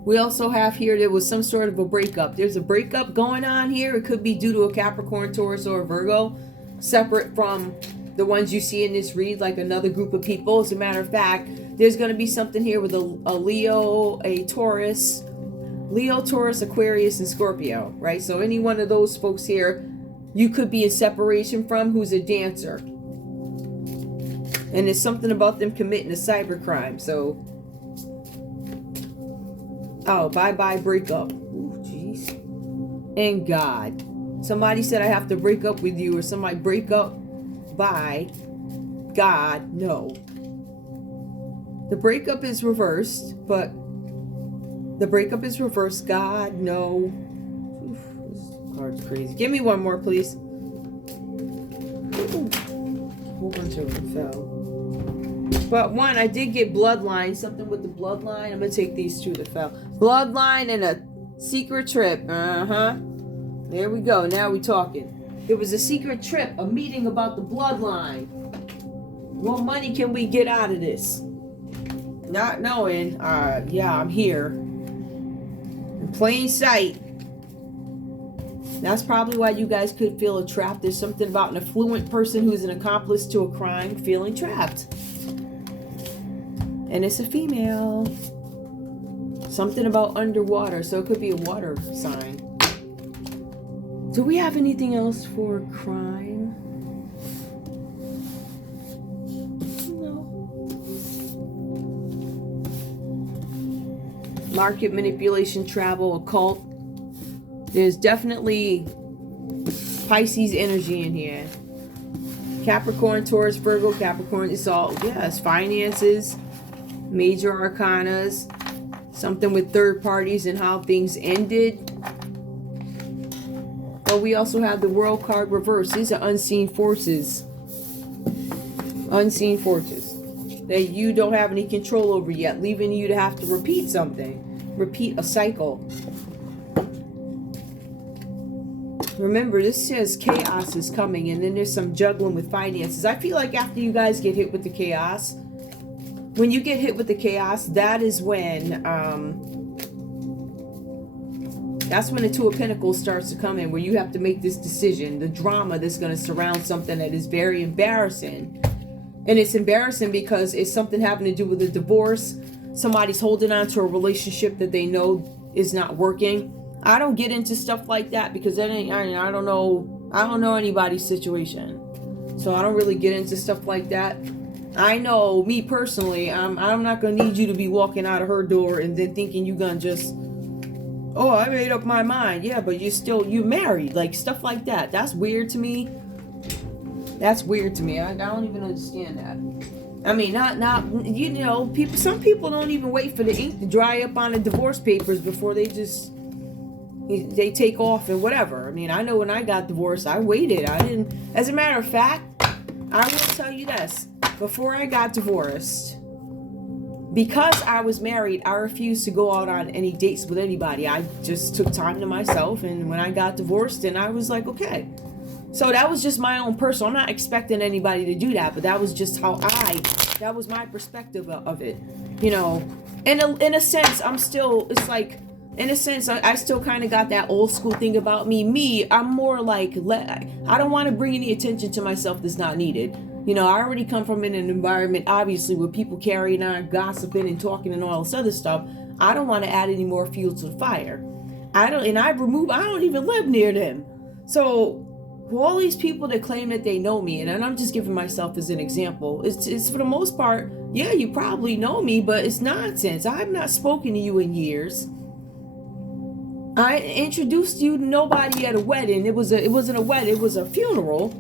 We also have here, there was some sort of a breakup. There's a breakup going on here. It could be due to a Capricorn, Taurus, or a Virgo. Separate from the ones you see in this read, like another group of people. As a matter of fact, there's going to be something here with a Leo, a Taurus, Aquarius, and Scorpio, right? So any one of those folks here, you could be in separation from, who's a dancer. And there's something about them committing a cybercrime. So, oh, bye-bye breakup. Ooh, jeez. And God. Somebody said I have to break up with you, or somebody break up by God. No. The breakup is reversed, but the breakup is reversed. God, no. Oof, this card's crazy. Give me one more, please. Ooh, a whole bunch of them fell. But one, I did get bloodline. Something with the bloodline. I'm going to take these two that fell. Bloodline and a secret trip. Uh-huh. There we go. Now we're talking. It was a secret trip. A meeting about the bloodline. What money can we get out of this? Not knowing. Yeah, I'm here. Plain sight. That's probably why you guys could feel trapped. There's something about an affluent person who's an accomplice to a crime feeling trapped. And it's a female. Something about underwater. So it could be a water sign. Do we have anything else for crime? No. Market manipulation, travel, occult. There's definitely Pisces energy in here. Capricorn, Taurus, Virgo, Capricorn. It's all, yes, finances, major arcanas, something with third parties and how things ended. But we also have the World card reversed. These are unseen forces. Unseen forces that you don't have any control over yet, leaving you to have to repeat something. Repeat a cycle. Remember, this says chaos is coming, and then there's some juggling with finances. I feel like after you guys get hit with the chaos, when you get hit with the chaos, that is when the Two of Pentacles starts to come in, where you have to make this decision, the drama that's going to surround something that is very embarrassing. And it's embarrassing because it's something having to do with a divorce. Somebody's holding on to a relationship that they know is not working. I don't get into stuff like that because I don't know anybody's situation. So I don't really get into stuff like that. I know, me personally, I'm not going to need you to be walking out of her door and then thinking you're going to just, oh, I made up my mind. Yeah, but you're married. Like, stuff like that. That's weird to me. That's weird to me. I don't even understand that. I mean, some people don't even wait for the ink to dry up on the divorce papers before they take off and whatever. I mean, I know when I got divorced, I waited. I didn't. As a matter of fact, I will tell you this. Before I got divorced, because I was married, I refused to go out on any dates with anybody. I just took time to myself. And when I got divorced, and I was like, okay. So that was just my own personal. I'm not expecting anybody to do that, but that was just that was my perspective of it. You know, in a sense, I'm still, it's like, in a sense, I still kind of got that old school thing about me. I'm more like, I don't want to bring any attention to myself that's not needed. You know, I already come from an environment, obviously, with people carrying on, gossiping and talking and all this other stuff. I don't want to add any more fuel to the fire. I don't even live near them. So all these people that claim that they know me, and I'm just giving myself as an example, it's for the most part, yeah, you probably know me, but it's nonsense. I've not spoken to you in years. I introduced you to nobody at a wedding. It wasn't a wedding, it was a funeral.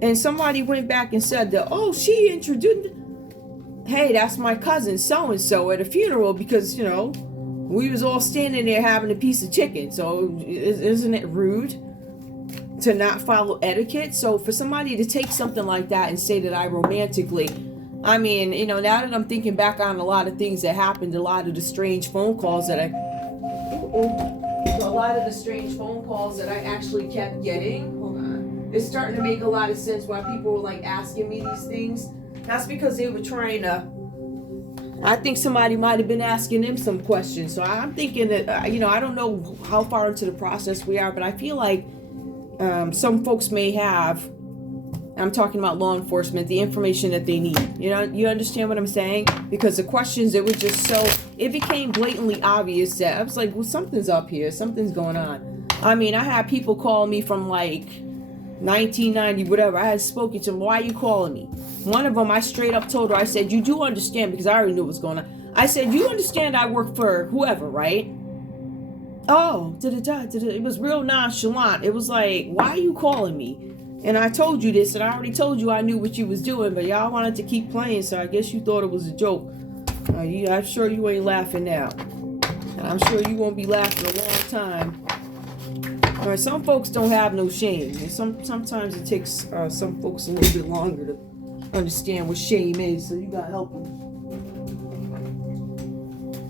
And somebody went back and said that, oh, she introduced, hey, that's my cousin so-and-so at a funeral, because, you know, we was all standing there having a piece of chicken. So isn't it rude to not follow etiquette? So for somebody to take something like that and say that I romantically, I mean, you know, now that I'm thinking back on a lot of things that happened, a lot of the strange phone calls that I actually kept getting, hold on, it's starting to make a lot of sense why people were like asking me these things. That's because they were trying to, I think somebody might have been asking them some questions. So I'm thinking that, you know, I don't know how far into the process we are, but I feel like some folks may have, I'm talking about law enforcement, the information that they need. You know, you understand what I'm saying? Because the questions, it was just so, it became blatantly obvious that I was like, well, something's up here. Something's going on. I mean, I had people call me from like 1990, whatever. I had spoken to them. Why are you calling me? One of them, I straight up told her, I said, you do understand, because I already knew what was going on. I said, you understand I work for whoever, right? Oh, it was real nonchalant. It was like, why are you calling me? And I told you this, and I already told you I knew what you was doing, but y'all wanted to keep playing, so I guess you thought it was a joke. I'm sure you ain't laughing now. And I'm sure you won't be laughing a long time. All right, some folks don't have no shame. And sometimes it takes some folks a little bit longer to understand what shame is, so you gotta help them.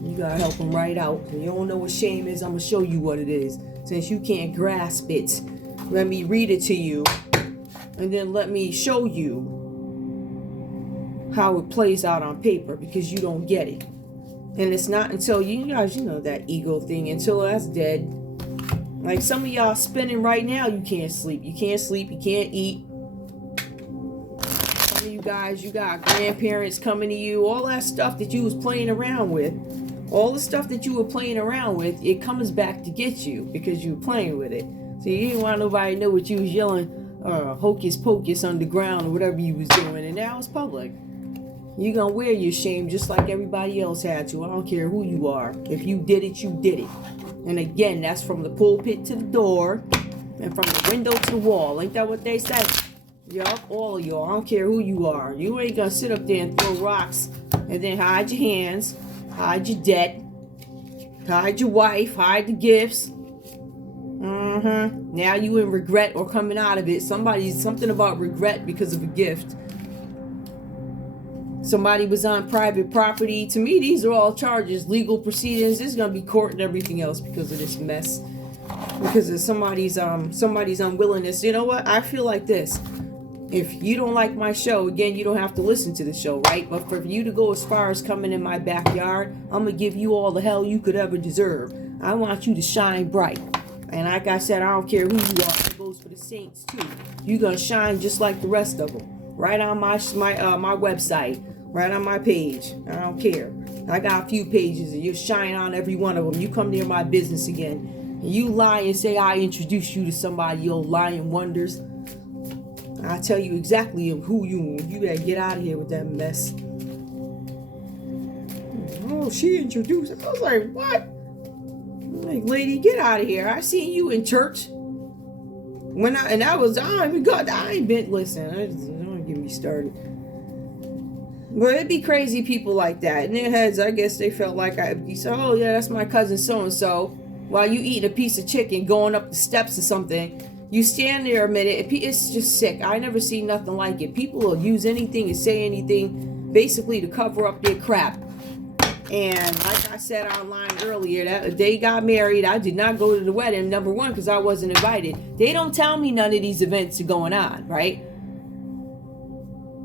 You gotta help them right out. If you don't know what shame is, I'm gonna show you what it is. Since you can't grasp it, let me read it to you, and then let me show you how it plays out on paper, because you don't get it. And it's not until you guys, you know, that ego thing, until that's dead. Like some of y'all spinning right now, you can't sleep. You can't sleep, you can't eat. Some of you guys, you got grandparents coming to you, all that stuff that you was playing around with. All the stuff that you were playing around with, it comes back to get you because you were playing with it. So you didn't want nobody to know what you was yelling, hocus pocus underground or whatever you was doing, and now it's public. You're going to wear your shame just like everybody else had to. I don't care who you are. If you did it, you did it. And again, that's from the pulpit to the door and from the window to the wall. Ain't that what they say? Yup, all of y'all. I don't care who you are. You ain't going to sit up there and throw rocks and then hide your hands, hide your debt, hide your wife, hide the gifts. Now you in regret or coming out of it. Something about regret because of a gift. Somebody was on private property. To me, these are all charges, legal proceedings. There's gonna be court and everything else because of this mess. Because of somebody's unwillingness. You know what? I feel like this. If you don't like my show, again, you don't have to listen to the show, right? But for you to go as far as coming in my backyard, I'm gonna give you all the hell you could ever deserve. I want you to shine bright. And like I said, I don't care who you are. It goes for the saints too. You're gonna shine just like the rest of them. Right on my website, right on my page. I don't care. I got a few pages and you shine on every one of them. You come near my business again, and you lie and say I introduced you to somebody, you old lying wonders. I tell you exactly who you better get out of here with that mess. Oh, she introduced. I was like, what? I'm like, lady, get out of here. I seen you in church. I ain't been, listen, don't get me started. But it'd be crazy people like that. In their heads, I guess they felt like you said, oh yeah, that's my cousin so-and-so. While you eating a piece of chicken, going up the steps or something, you stand there a minute, it's just sick. I never seen nothing like it. People will use anything and say anything, basically to cover up their crap. And like I said online earlier, that they got married. I did not go to the wedding, number one, because I wasn't invited. They don't tell me none of these events are going on, right?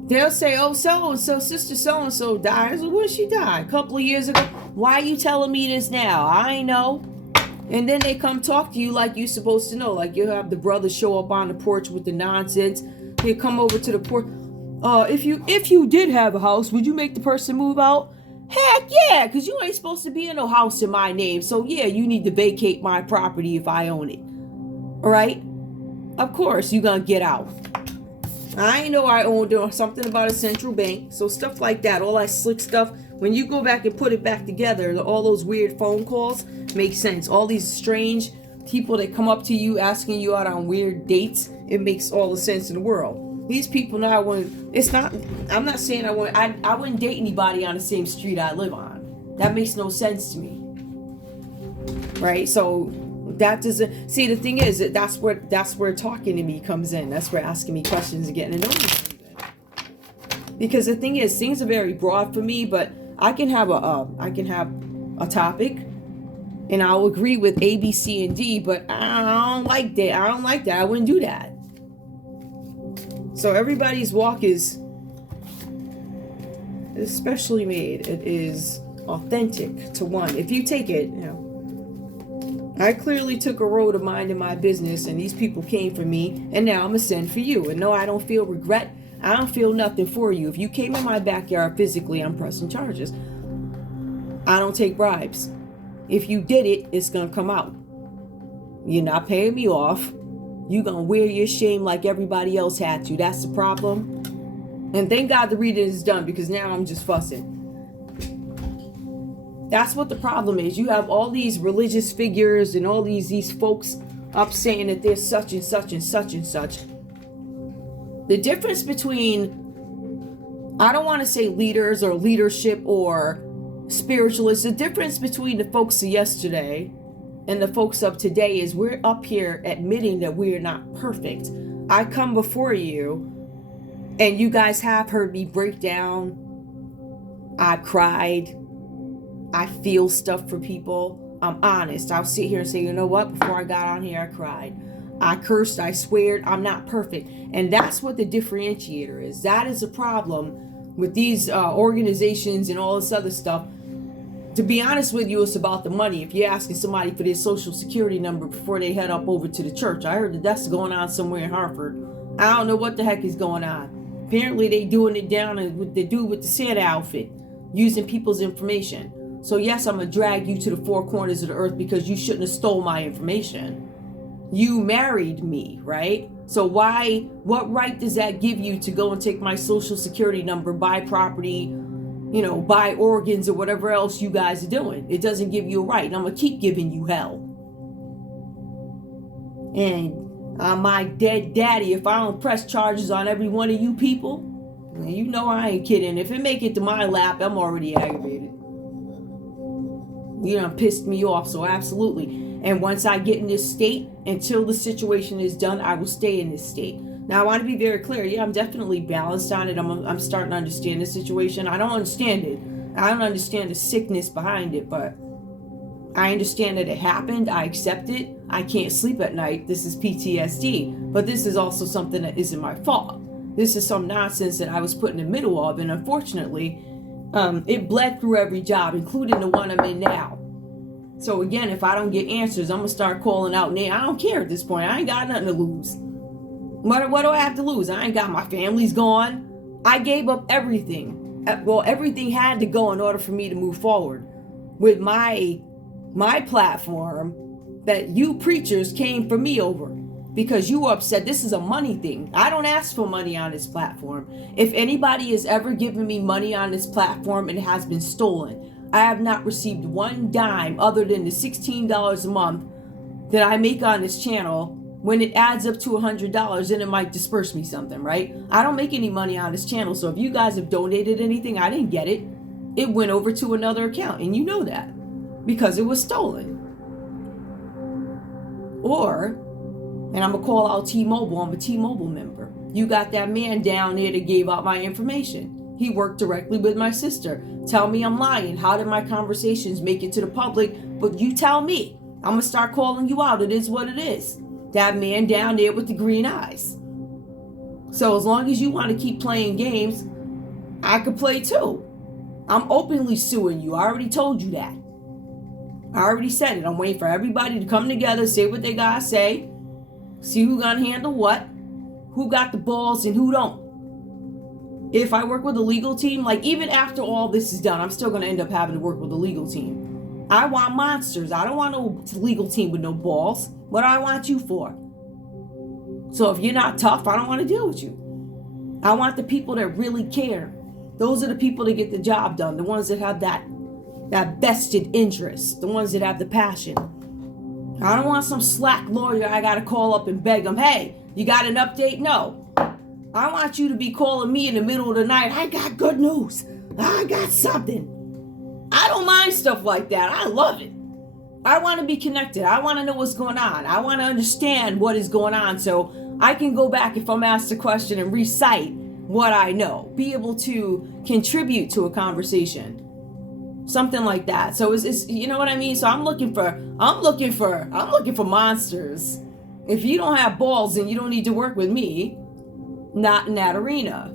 They'll say, oh, so-and-so, sister so-and-so died. Well, when she died? A couple of years ago. Why are you telling me this now? I know. And then they come talk to you like you're supposed to know. Like you'll have the brother show up on the porch with the nonsense. He'll come over to the porch. If you did have a house, would you make the person move out? Heck yeah, because you ain't supposed to be in no house in my name. So yeah, you need to vacate my property if I own it. All right? Of course, you're going to get out. I know I owned something about a central bank. So stuff like that, all that slick stuff. When you go back and put it back together, all those weird phone calls make sense. All these strange people that come up to you asking you out on weird dates, it makes all the sense in the world. These people now, I'm not saying I wouldn't date anybody on the same street I live on. That makes no sense to me. Right? So that doesn't, see, the thing is, that's where talking to me comes in. That's where asking me questions and getting to know me comes in. Because the thing is, things are very broad for me, but I can have a topic and I'll agree with A, B, C, and D, but I don't like that. I wouldn't do that. So everybody's walk is specially made. It is authentic to one. If you take it, I clearly took a road of minding my business, and these people came for me, and now I'm going to send for you. And no, I don't feel regret. I don't feel nothing for you. If you came in my backyard physically, I'm pressing charges. I don't take bribes. If you did it, it's going to come out. You're not paying me off. You're going to wear your shame like everybody else had to. That's the problem. And thank God the reading is done, because now I'm just fussing. That's what the problem is. You have all these religious figures and all these folks up saying that they're such and such and such and such. The difference between, I don't want to say leaders or leadership or spiritualists, the difference between the folks of yesterday and the folks of today is we're up here admitting that we are not perfect. I come before you and you guys have heard me break down. I cried. I feel stuff for people. I'm honest. I'll sit here and say, you know what? Before I got on here, I cried. I cursed. I sweared. I'm not perfect. And that's what the differentiator is. That is a problem with these organizations and all this other stuff. To be honest with you, it's about the money. If you're asking somebody for their social security number before they head up over to the church, I heard that that's going on somewhere in Hartford. I don't know what the heck is going on. Apparently they doing it down and what they do with the Santa outfit, using people's information. So yes, I'm going to drag you to the four corners of the earth because you shouldn't have stole my information. You married me, right? So what right does that give you to go and take my social security number, buy property, buy organs or whatever else you guys are doing? It doesn't give you a right. And I'm going to keep giving you hell. And my dead daddy, if I don't press charges on every one of you people, you know I ain't kidding. If it make it to my lap, I'm already aggravated. You done pissed me off, so absolutely. And once I get in this state, until the situation is done, I will stay in this state. Now, I want to be very clear. Yeah, I'm definitely balanced on it. I'm starting to understand the situation. I don't understand it. I don't understand the sickness behind it, but I understand that it happened. I accept it. I can't sleep at night. This is PTSD. But this is also something that isn't my fault. This is some nonsense that I was put in the middle of. And unfortunately, it bled through every job, including the one I'm in now. So again, if I don't get answers, I'm going to start calling out names. I don't care at this point. I ain't got nothing to lose. What do I have to lose? I ain't got, my family's gone. I gave up everything. Well, everything had to go in order for me to move forward with my platform that you preachers came for me over because you were upset. This is a money thing. I don't ask for money on this platform. If anybody has ever given me money on this platform, it has been stolen. I have not received one dime other than the $16 a month that I make on this channel. When it adds up to $100, then it might disperse me something, right? I don't make any money on this channel. So if you guys have donated anything, I didn't get it. It went over to another account, and you know that because it was stolen. Or, and I'm going to call out T-Mobile. I'm a T-Mobile member. You got that man down there that gave out my information. He worked directly with my sister. Tell me I'm lying. How did my conversations make it to the public? But you tell me. I'm going to start calling you out. It is what it is. That man down there with the green eyes. So as long as you want to keep playing games, I could play too. I'm openly suing you. I already told you that. I already said it. I'm waiting for everybody to come together, say what they gotta say, see who gonna handle what, who got the balls and who don't. If I work with a legal team, like even after all this is done, I'm still gonna end up having to work with a legal team. I want monsters. I don't want no legal team with no balls. What do I want you for? So if you're not tough, I don't want to deal with you. I want the people that really care. Those are the people that get the job done. The ones that have that vested interest. The ones that have the passion. I don't want some slack lawyer I got to call up and beg them, hey, you got an update? No. I want you to be calling me in the middle of the night. I got good news. I got something. I don't mind stuff like that. I love it. I want to be connected. I want to know what's going on. I want to understand what is going on so I can go back if I'm asked a question and recite what I know. Be able to contribute to a conversation. Something like that. So it's you know what I mean? So I'm looking for monsters. If you don't have balls, then you don't need to work with me. Not in that arena.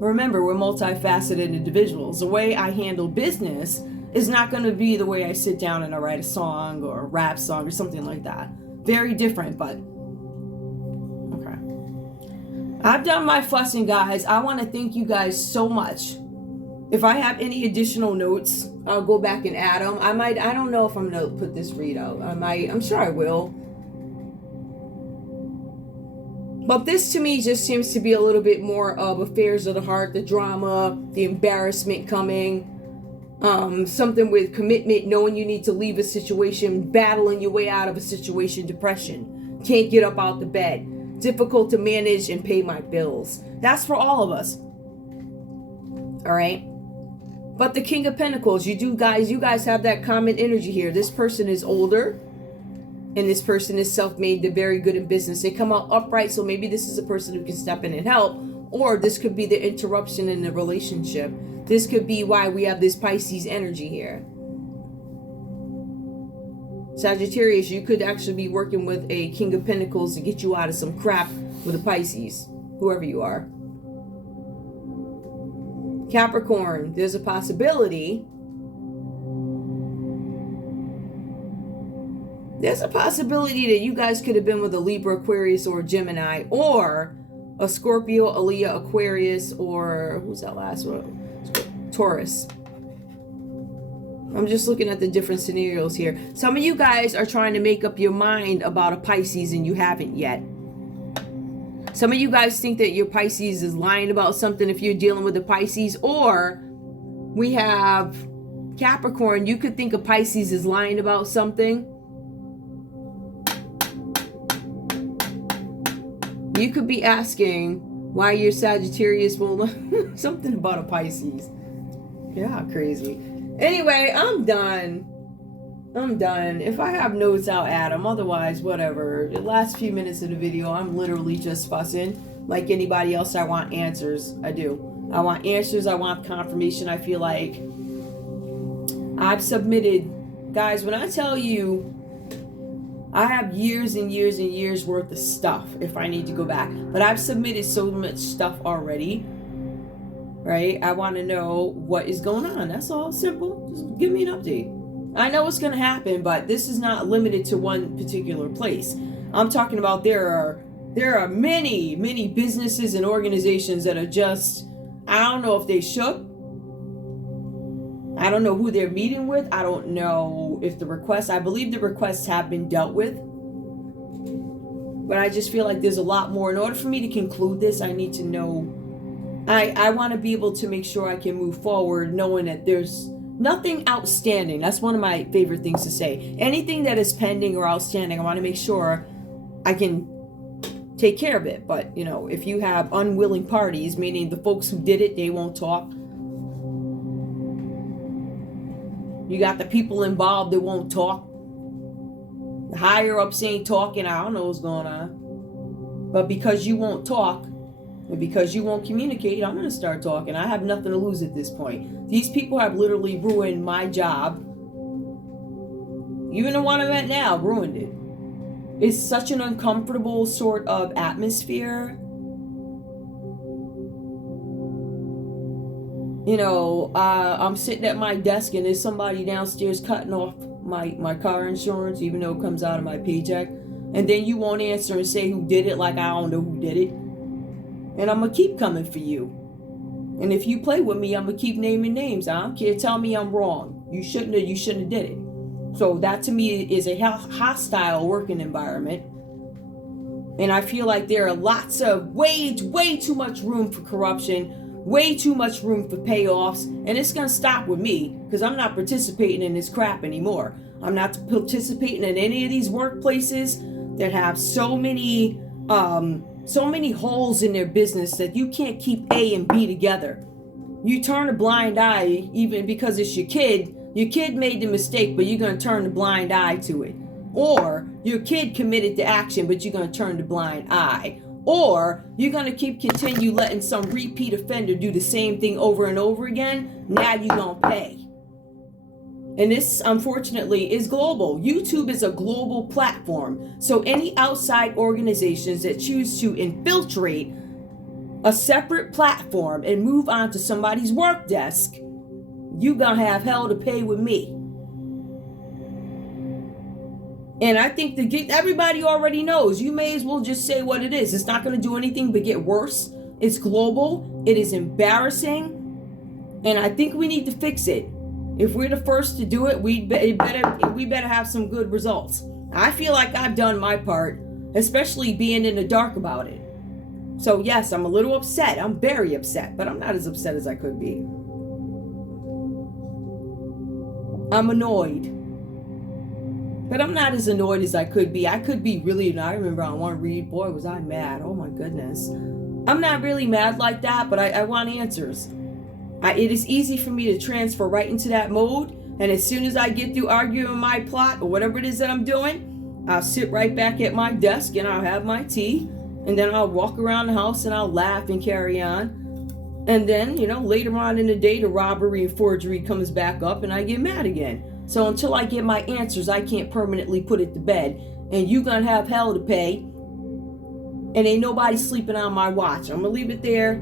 Remember, we're multifaceted individuals. The way I handle business is not going to be the way I sit down and I write a song or a rap song or something like that. Very different, but okay. I've done my fussing, guys. I want to thank you guys so much. If I have any additional notes, I'll go back and add them. I don't know if I'm going to put this read out. I'm sure I will. But this to me just seems to be a little bit more of affairs of the heart, the drama, the embarrassment coming, something with commitment, knowing you need to leave a situation, battling your way out of a situation, depression, can't get up out the bed, difficult to manage and pay my bills. That's for all of us. All right. But the King of Pentacles, you guys have that common energy here. This person is older. And this person is self-made. They're very good in business. They come out upright. So maybe this is a person who can step in and help. Or this could be the interruption in the relationship. This could be why we have this Pisces energy here. Sagittarius, you could actually be working with a King of Pentacles to get you out of some crap with a Pisces. Whoever you are. Capricorn, there's a possibility. There's a possibility that you guys could have been with a Libra, Aquarius, or a Gemini, or a Scorpio, a Leo, Aquarius, or who's that last one? Taurus. I'm just looking at the different scenarios here. Some of you guys are trying to make up your mind about a Pisces and you haven't yet. Some of you guys think that your Pisces is lying about something if you're dealing with a Pisces. Or we have Capricorn. You could think a Pisces is lying about something. You could be asking why your Sagittarius will something about a Pisces. Yeah, crazy. Anyway, I'm done. If I have notes, I'll add them. Otherwise, whatever. The last few minutes of the video, I'm literally just fussing. Like anybody else, I want answers. I do. I want answers. I want confirmation. I feel like I've submitted. Guys, when I tell you I have years and years and years worth of stuff if I need to go back. But I've submitted so much stuff already. Right? I want to know what is going on. That's all. Simple. Just give me an update. I know what's going to happen, but this is not limited to one particular place. I'm talking about there are many, many businesses and organizations that are just, I don't know if they shook. I don't know who they're meeting with. I don't know if the requests, I believe the requests have been dealt with. But I just feel like there's a lot more. In order for me to conclude this, I need to know, I want to be able to make sure I can move forward knowing that there's nothing outstanding. That's one of my favorite things to say. Anything that is pending or outstanding, I want to make sure I can take care of it. But, you know, if you have unwilling parties, meaning the folks who did it, they won't talk. You got the people involved that won't talk. The higher ups ain't talking. I don't know what's going on. But because you won't talk, and because you won't communicate, I'm going to start talking. I have nothing to lose at this point. These people have literally ruined my job. Even the one I'm at now ruined it. It's such an uncomfortable sort of atmosphere. You know, I'm sitting at my desk and there's somebody downstairs cutting off my car insurance, even though it comes out of my paycheck. And then you won't answer and say who did it, like I don't know who did it. And I'm going to keep coming for you. And if you play with me, I'm going to keep naming names. I don't care. Tell me I'm wrong. You shouldn't have did it. So that to me is a hostile working environment. And I feel like there are lots of way too much room for corruption, way too much room for payoffs. And it's going to stop with me because I'm not participating in this crap anymore. I'm not participating in any of these workplaces that have so many holes in their business that you can't keep A and B together. You turn a blind eye even because it's your kid. Your kid made the mistake, but you're going to turn the blind eye to it. Or your kid committed the action, but you're going to turn the blind eye. Or you're going to continue letting some repeat offender do the same thing over and over again. Now you're going to pay. And this, unfortunately, is global. YouTube is a global platform. So any outside organizations that choose to infiltrate a separate platform and move on to somebody's work desk, you're going to have hell to pay with me. And I think everybody already knows. You may as well just say what it is. It's not going to do anything but get worse. It's global. It is embarrassing. And I think we need to fix it. If we're the first to do it, we better have some good results. I feel like I've done my part, especially being in the dark about it. So yes, I'm a little upset. I'm very upset, but I'm not as upset as I could be. I'm annoyed. But I'm not as annoyed as I could be. I could be really, I remember on one read, boy, was I mad. Oh my goodness. I'm not really mad like that, but I want answers. It is easy for me to transfer right into that mode. And as soon as I get through arguing my plot or whatever it is that I'm doing, I'll sit right back at my desk and I'll have my tea. And then I'll walk around the house and I'll laugh and carry on. And then, you know, later on in the day, the robbery and forgery comes back up and I get mad again. So until I get my answers, I can't permanently put it to bed. And you gonna have hell to pay. And ain't nobody sleeping on my watch. I'm gonna leave it there.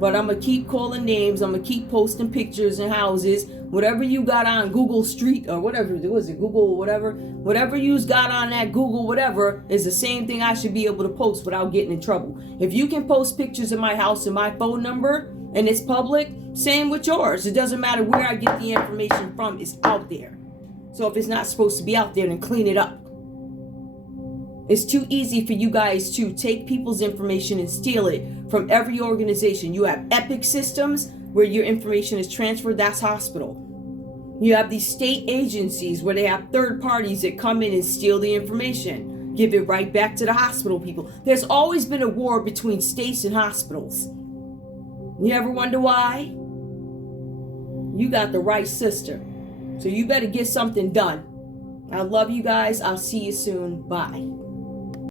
But I'm going to keep calling names. I'm going to keep posting pictures and houses. Whatever you got on Google Street or whatever. Was it Google whatever? Whatever you's got on that Google whatever is the same thing I should be able to post without getting in trouble. If you can post pictures of my house and my phone number and it's public, same with yours. It doesn't matter where I get the information from, it's out there. So if it's not supposed to be out there, then clean it up. It's too easy for you guys to take people's information and steal it from every organization. You have epic systems where your information is transferred, that's hospital. You have these state agencies where they have third parties that come in and steal the information, give it right back to the hospital people. There's always been a war between states and hospitals. You ever wonder why? You got the right sister. So you better get something done. I love you guys. I'll see you soon. Bye.